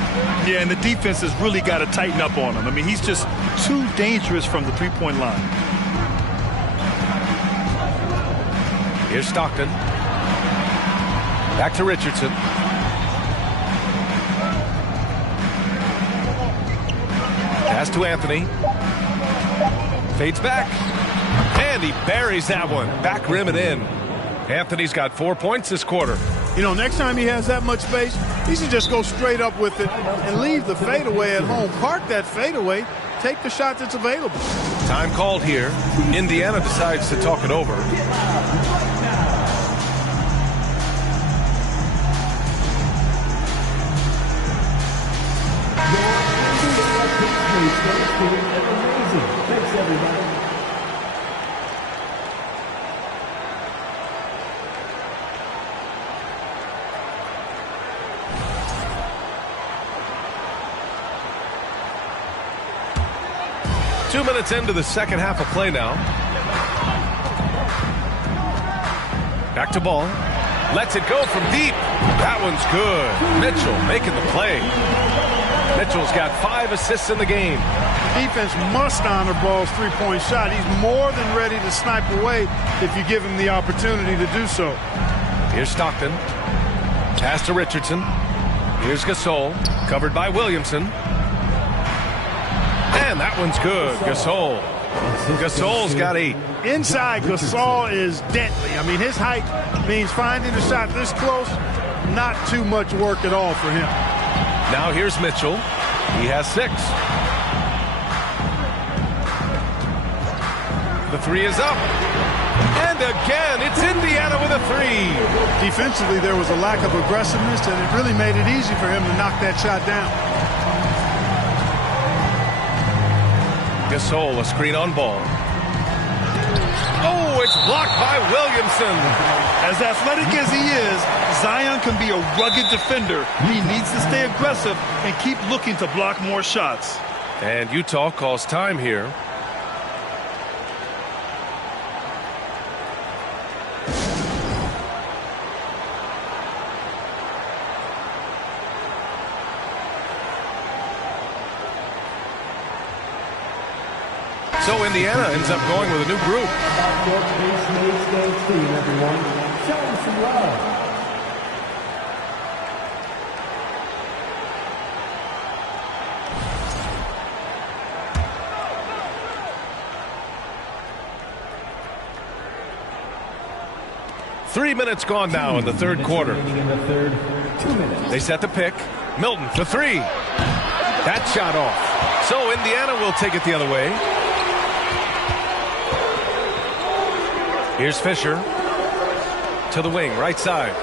Yeah, and the defense has really got to tighten up on him. I mean, he's just too dangerous from the three-point line. Here's Stockton. Back to Richardson. Pass to Anthony. Fades back. And he buries that one. Back rim and in. Anthony's got 4 points this quarter. You know, next time he has that much space, he should just go straight up with it and leave the fadeaway at home. Park that fadeaway. Take the shot that's available. Time called here. Indiana decides to talk it over. Thanks, everybody. Two minutes into the second half of play now. Back to Ball. Lets it go from deep. That one's good. Mitchell making the play. Mitchell's got 5 assists in the game. Defense must honor Ball's three-point shot. He's more than ready to snipe away if you give him the opportunity to do so. Here's Stockton. Pass to Richardson. Here's Gasol. Covered by Williamson. And that one's good. Gasol. Gasol's got 8. Inside, Gasol is deadly. I mean, his height means finding a shot this close, not too much work at all for him. Now here's Mitchell. He has 6. The 3 is up. And again, it's Indiana with a 3. Defensively, there was a lack of aggressiveness, and it really made it easy for him to knock that shot down. Gasol, a screen on Ball. Oh, it's blocked by Williamson. As athletic as he is, Zion can be a rugged defender. He needs to stay aggressive and keep looking to block more shots. And Utah calls time here. So Indiana ends up going with a new group. Team, everyone. Show them some love. Three minutes gone now in the third quarter. They set the pick. Milton for 3. That shot off. So Indiana will take it the other way. Here's Fisher to the wing, right side.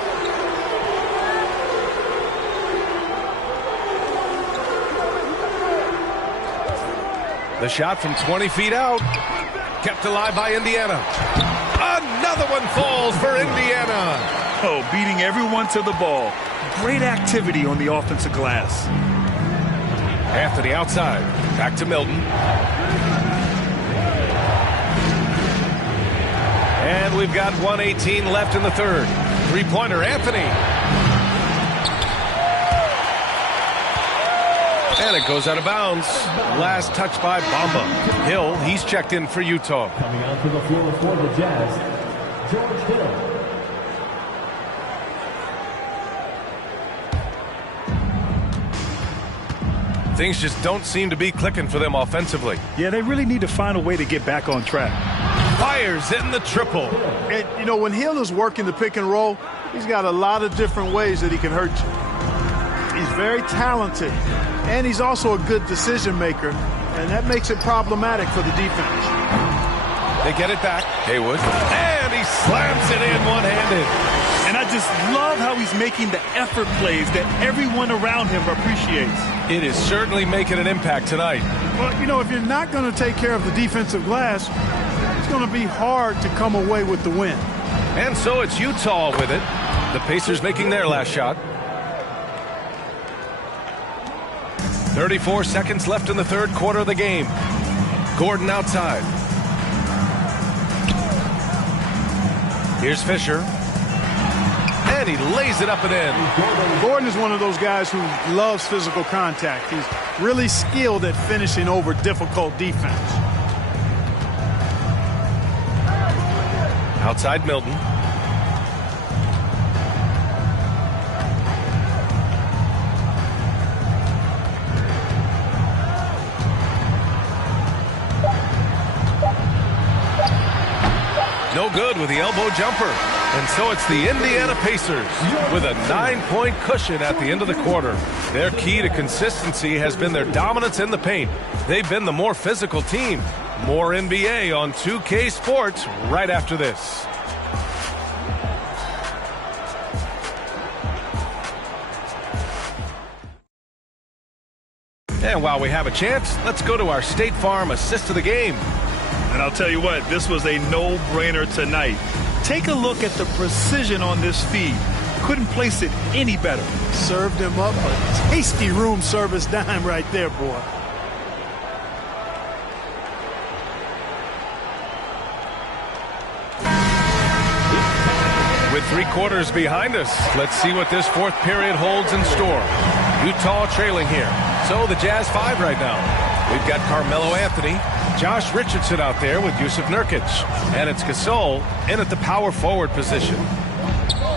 The shot from 20 feet out, kept alive by Indiana. Another one falls for Indiana. Oh, beating everyone to the ball. Great activity on the offensive glass. Anthony outside, back to Milton. And we've got 1:18 left in the third. Three-pointer, Anthony. And it goes out of bounds. Last touch by Bamba. Hill, he's checked in for Utah. Coming onto the floor for the Jazz, George Hill. Things just don't seem to be clicking for them offensively. Yeah, they really need to find a way to get back on track. Fires in the triple. And, you know, when Hill is working the pick and roll, he's got a lot of different ways that he can hurt you. He's very talented, and he's also a good decision maker, and that makes it problematic for the defense. They get it back. Haywood. And he slams it in one-handed. And I just love how he's making the effort plays that everyone around him appreciates. It is certainly making an impact tonight. Well, you know, if you're not going to take care of the defensive glass, it's going to be hard to come away with the win. And so it's Utah with it. The Pacers making their last shot. 34 seconds left in the third quarter of the game. Gordon outside. Here's Fisher. And he lays it up and in. Gordon is one of those guys who loves physical contact. He's really skilled at finishing over difficult defense. Outside Milton. No good with the elbow jumper. And so it's the Indiana Pacers with a 9-point cushion at the end of the quarter. Their key to consistency has been their dominance in the paint. They've been the more physical team. More NBA on 2K Sports right after this. And while we have a chance, let's go to our State Farm assist of the game. And I'll tell you what, this was a no-brainer tonight. Take a look at the precision on this feed. Couldn't place it any better. Served him up a tasty room service dime right there, boy. With 3 quarters behind us, let's see what this fourth period holds in store. Utah trailing here. So the Jazz 5 right now. We've got Carmelo Anthony, Josh Richardson out there with Yusuf Nurkic. And it's Gasol in at the power forward position.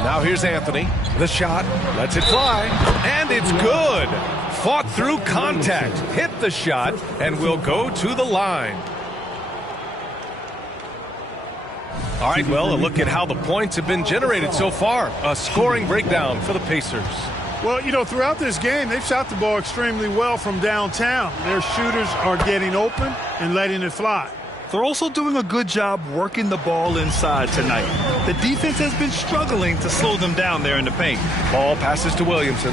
Now here's Anthony. The shot. Lets it fly. And it's good. Fought through contact. Hit the shot. And will go to the line. All right, well, a look at how the points have been generated so far. A scoring breakdown for the Pacers. Well, you know, throughout this game, they've shot the ball extremely well from downtown. Their shooters are getting open and letting it fly. They're also doing a good job working the ball inside tonight. The defense has been struggling to slow them down there in the paint. Ball passes to Williamson.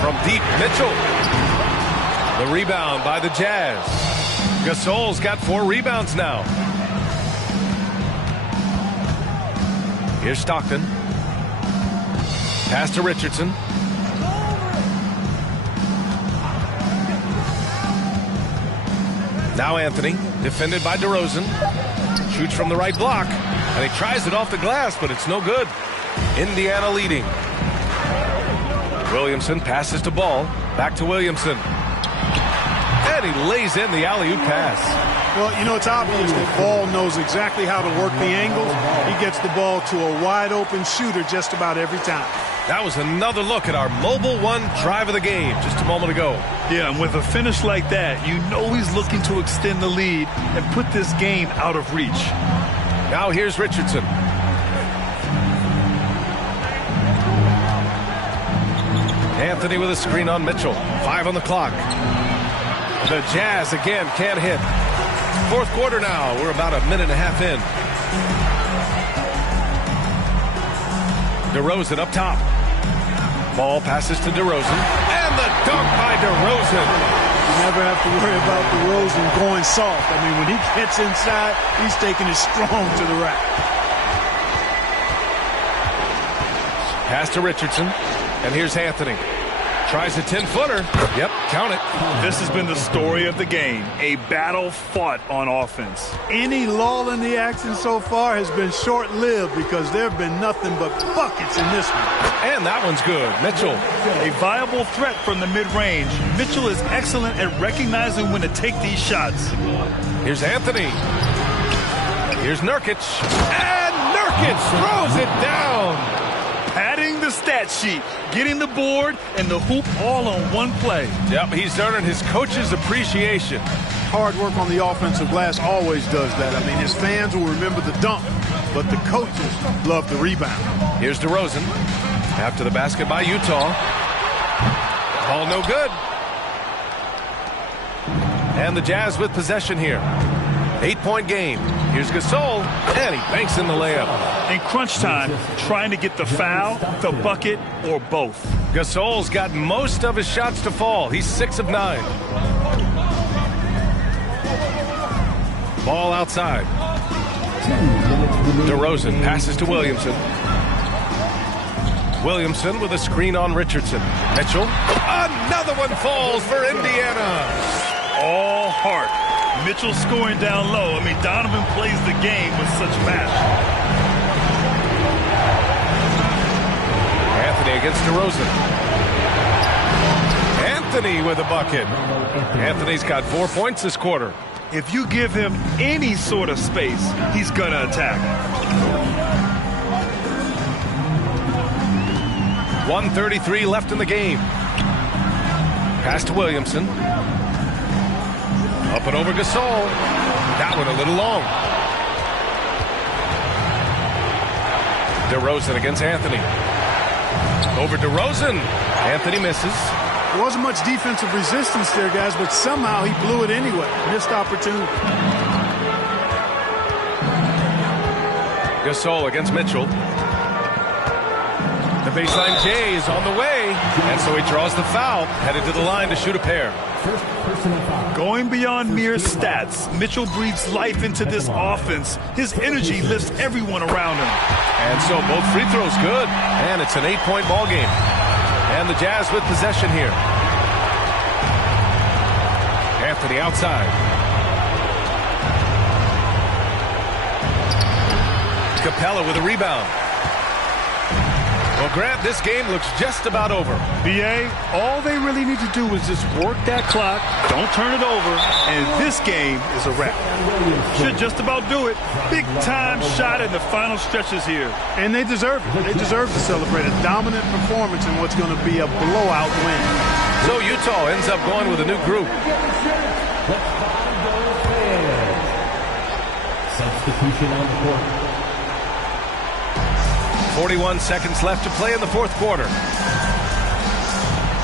From deep, Mitchell. The rebound by the Jazz. Gasol's got 4 rebounds now. Here's Stockton. Pass to Richardson. Now Anthony, defended by DeRozan. Shoots from the right block. And he tries it off the glass, but it's no good. Indiana leading. Williamson passes to Ball. Back to Williamson. And he lays in the alley-oop pass. Well, you know, it's obvious that Ball knows exactly how to work the angles. He gets the ball to a wide-open shooter just about every time. That was another look at our Mobile One drive of the game just a moment ago. Yeah, and with a finish like that, you know he's looking to extend the lead and put this game out of reach. Now here's Richardson. Anthony with a screen on Mitchell. 5 on the clock. The Jazz again can't hit. Fourth quarter now. We're about a minute and a half in. DeRozan up top. Ball passes to DeRozan. And the dunk by DeRozan. You never have to worry about DeRozan going soft. I mean, when he gets inside, he's taking it strong to the rack. Pass to Richardson. And here's Anthony. Tries a 10-footer. Yep, count it. This has been the story of the game. A battle fought on offense. Any lull in the action so far has been short-lived because there have been nothing but buckets in this one. And that one's good. Mitchell. A viable threat from the mid-range. Mitchell is excellent at recognizing when to take these shots. Here's Anthony. Here's Nurkic. And Nurkic throws it down. Padding the stat stat sheet, getting the board and the hoop all on one play. Yep, he's earning his coach's appreciation. Hard work on the offensive glass always does that. I mean, his fans will remember the dunk, but the coaches love the rebound. Here's DeRozan. After the basket by Utah. Ball no good. And the Jazz with possession here. 8-point game. Here's Gasol, and he banks in the layup. In crunch time, trying to get the foul, the bucket, or both. Gasol's got most of his shots to fall. He's 6 of 9. Ball outside. DeRozan passes to Williamson. Williamson with a screen on Richardson. Mitchell. Another one falls for Indiana. All heart. Mitchell scoring down low. I mean, Donovan plays the game with such passion. Anthony against DeRozan. Anthony with a bucket. Anthony's got 4 points this quarter. If you give him any sort of space, he's going to attack. 1:33 left in the game. Pass to Williamson. Up and over Gasol. That one a little long. DeRozan against Anthony. Over DeRozan. Anthony misses. There wasn't much defensive resistance there, guys, but somehow he blew it anyway. Missed opportunity. Gasol against Mitchell. The baseline J is on the way, and so he draws the foul, headed to the line to shoot a pair. Going beyond mere stats, Mitchell breathes life into this offense. His energy lifts everyone around him. And so both free throws good, and it's an 8-point ball game. And the Jazz with possession here. Anthony outside. Capella with a rebound. Well, Grant, this game looks just about over. BA, all they really need to do is just work that clock, don't turn it over, and this game is a wrap. Should just about do it. Big time shot in the final stretches here. And they deserve it. They deserve to celebrate a dominant performance in what's going to be a blowout win. So Utah ends up going with a new group. Substitution on the court. 41 seconds left to play in the fourth quarter.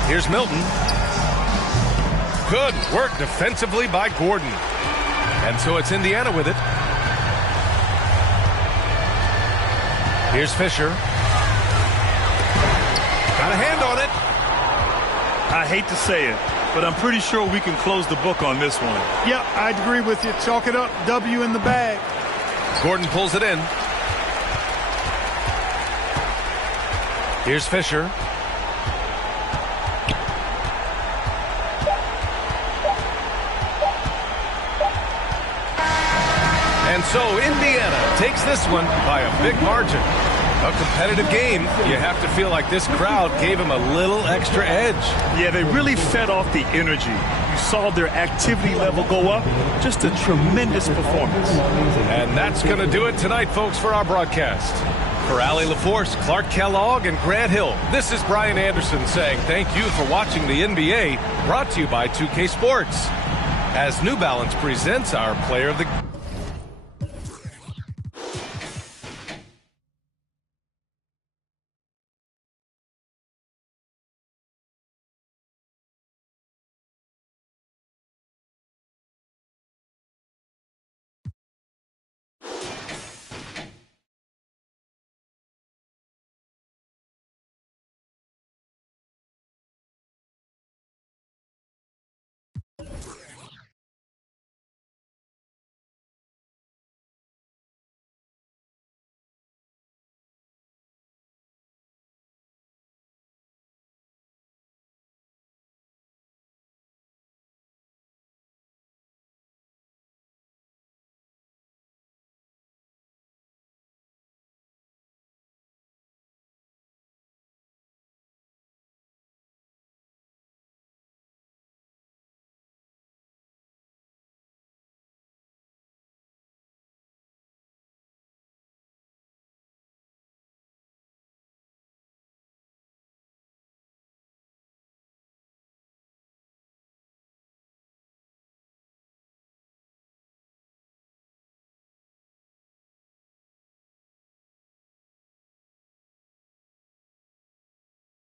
Here's Milton. Good work defensively by Gordon. And so it's Indiana with it. Here's Fisher. Got a hand on it. I hate to say it, but I'm pretty sure we can close the book on this one. Yep, I'd agree with you. Chalk it up. W in the bag. Gordon pulls it in. Here's Fisher. And so Indiana takes this one by a big margin. A competitive game. You have to feel like this crowd gave them a little extra edge. Yeah, they really fed off the energy. You saw their activity level go up. Just a tremendous performance. And that's going to do it tonight, folks, for our broadcast. For Allie LaForce, Clark Kellogg, and Grant Hill, this is Brian Anderson saying thank you for watching the NBA, brought to you by 2K Sports. As New Balance presents our Player of the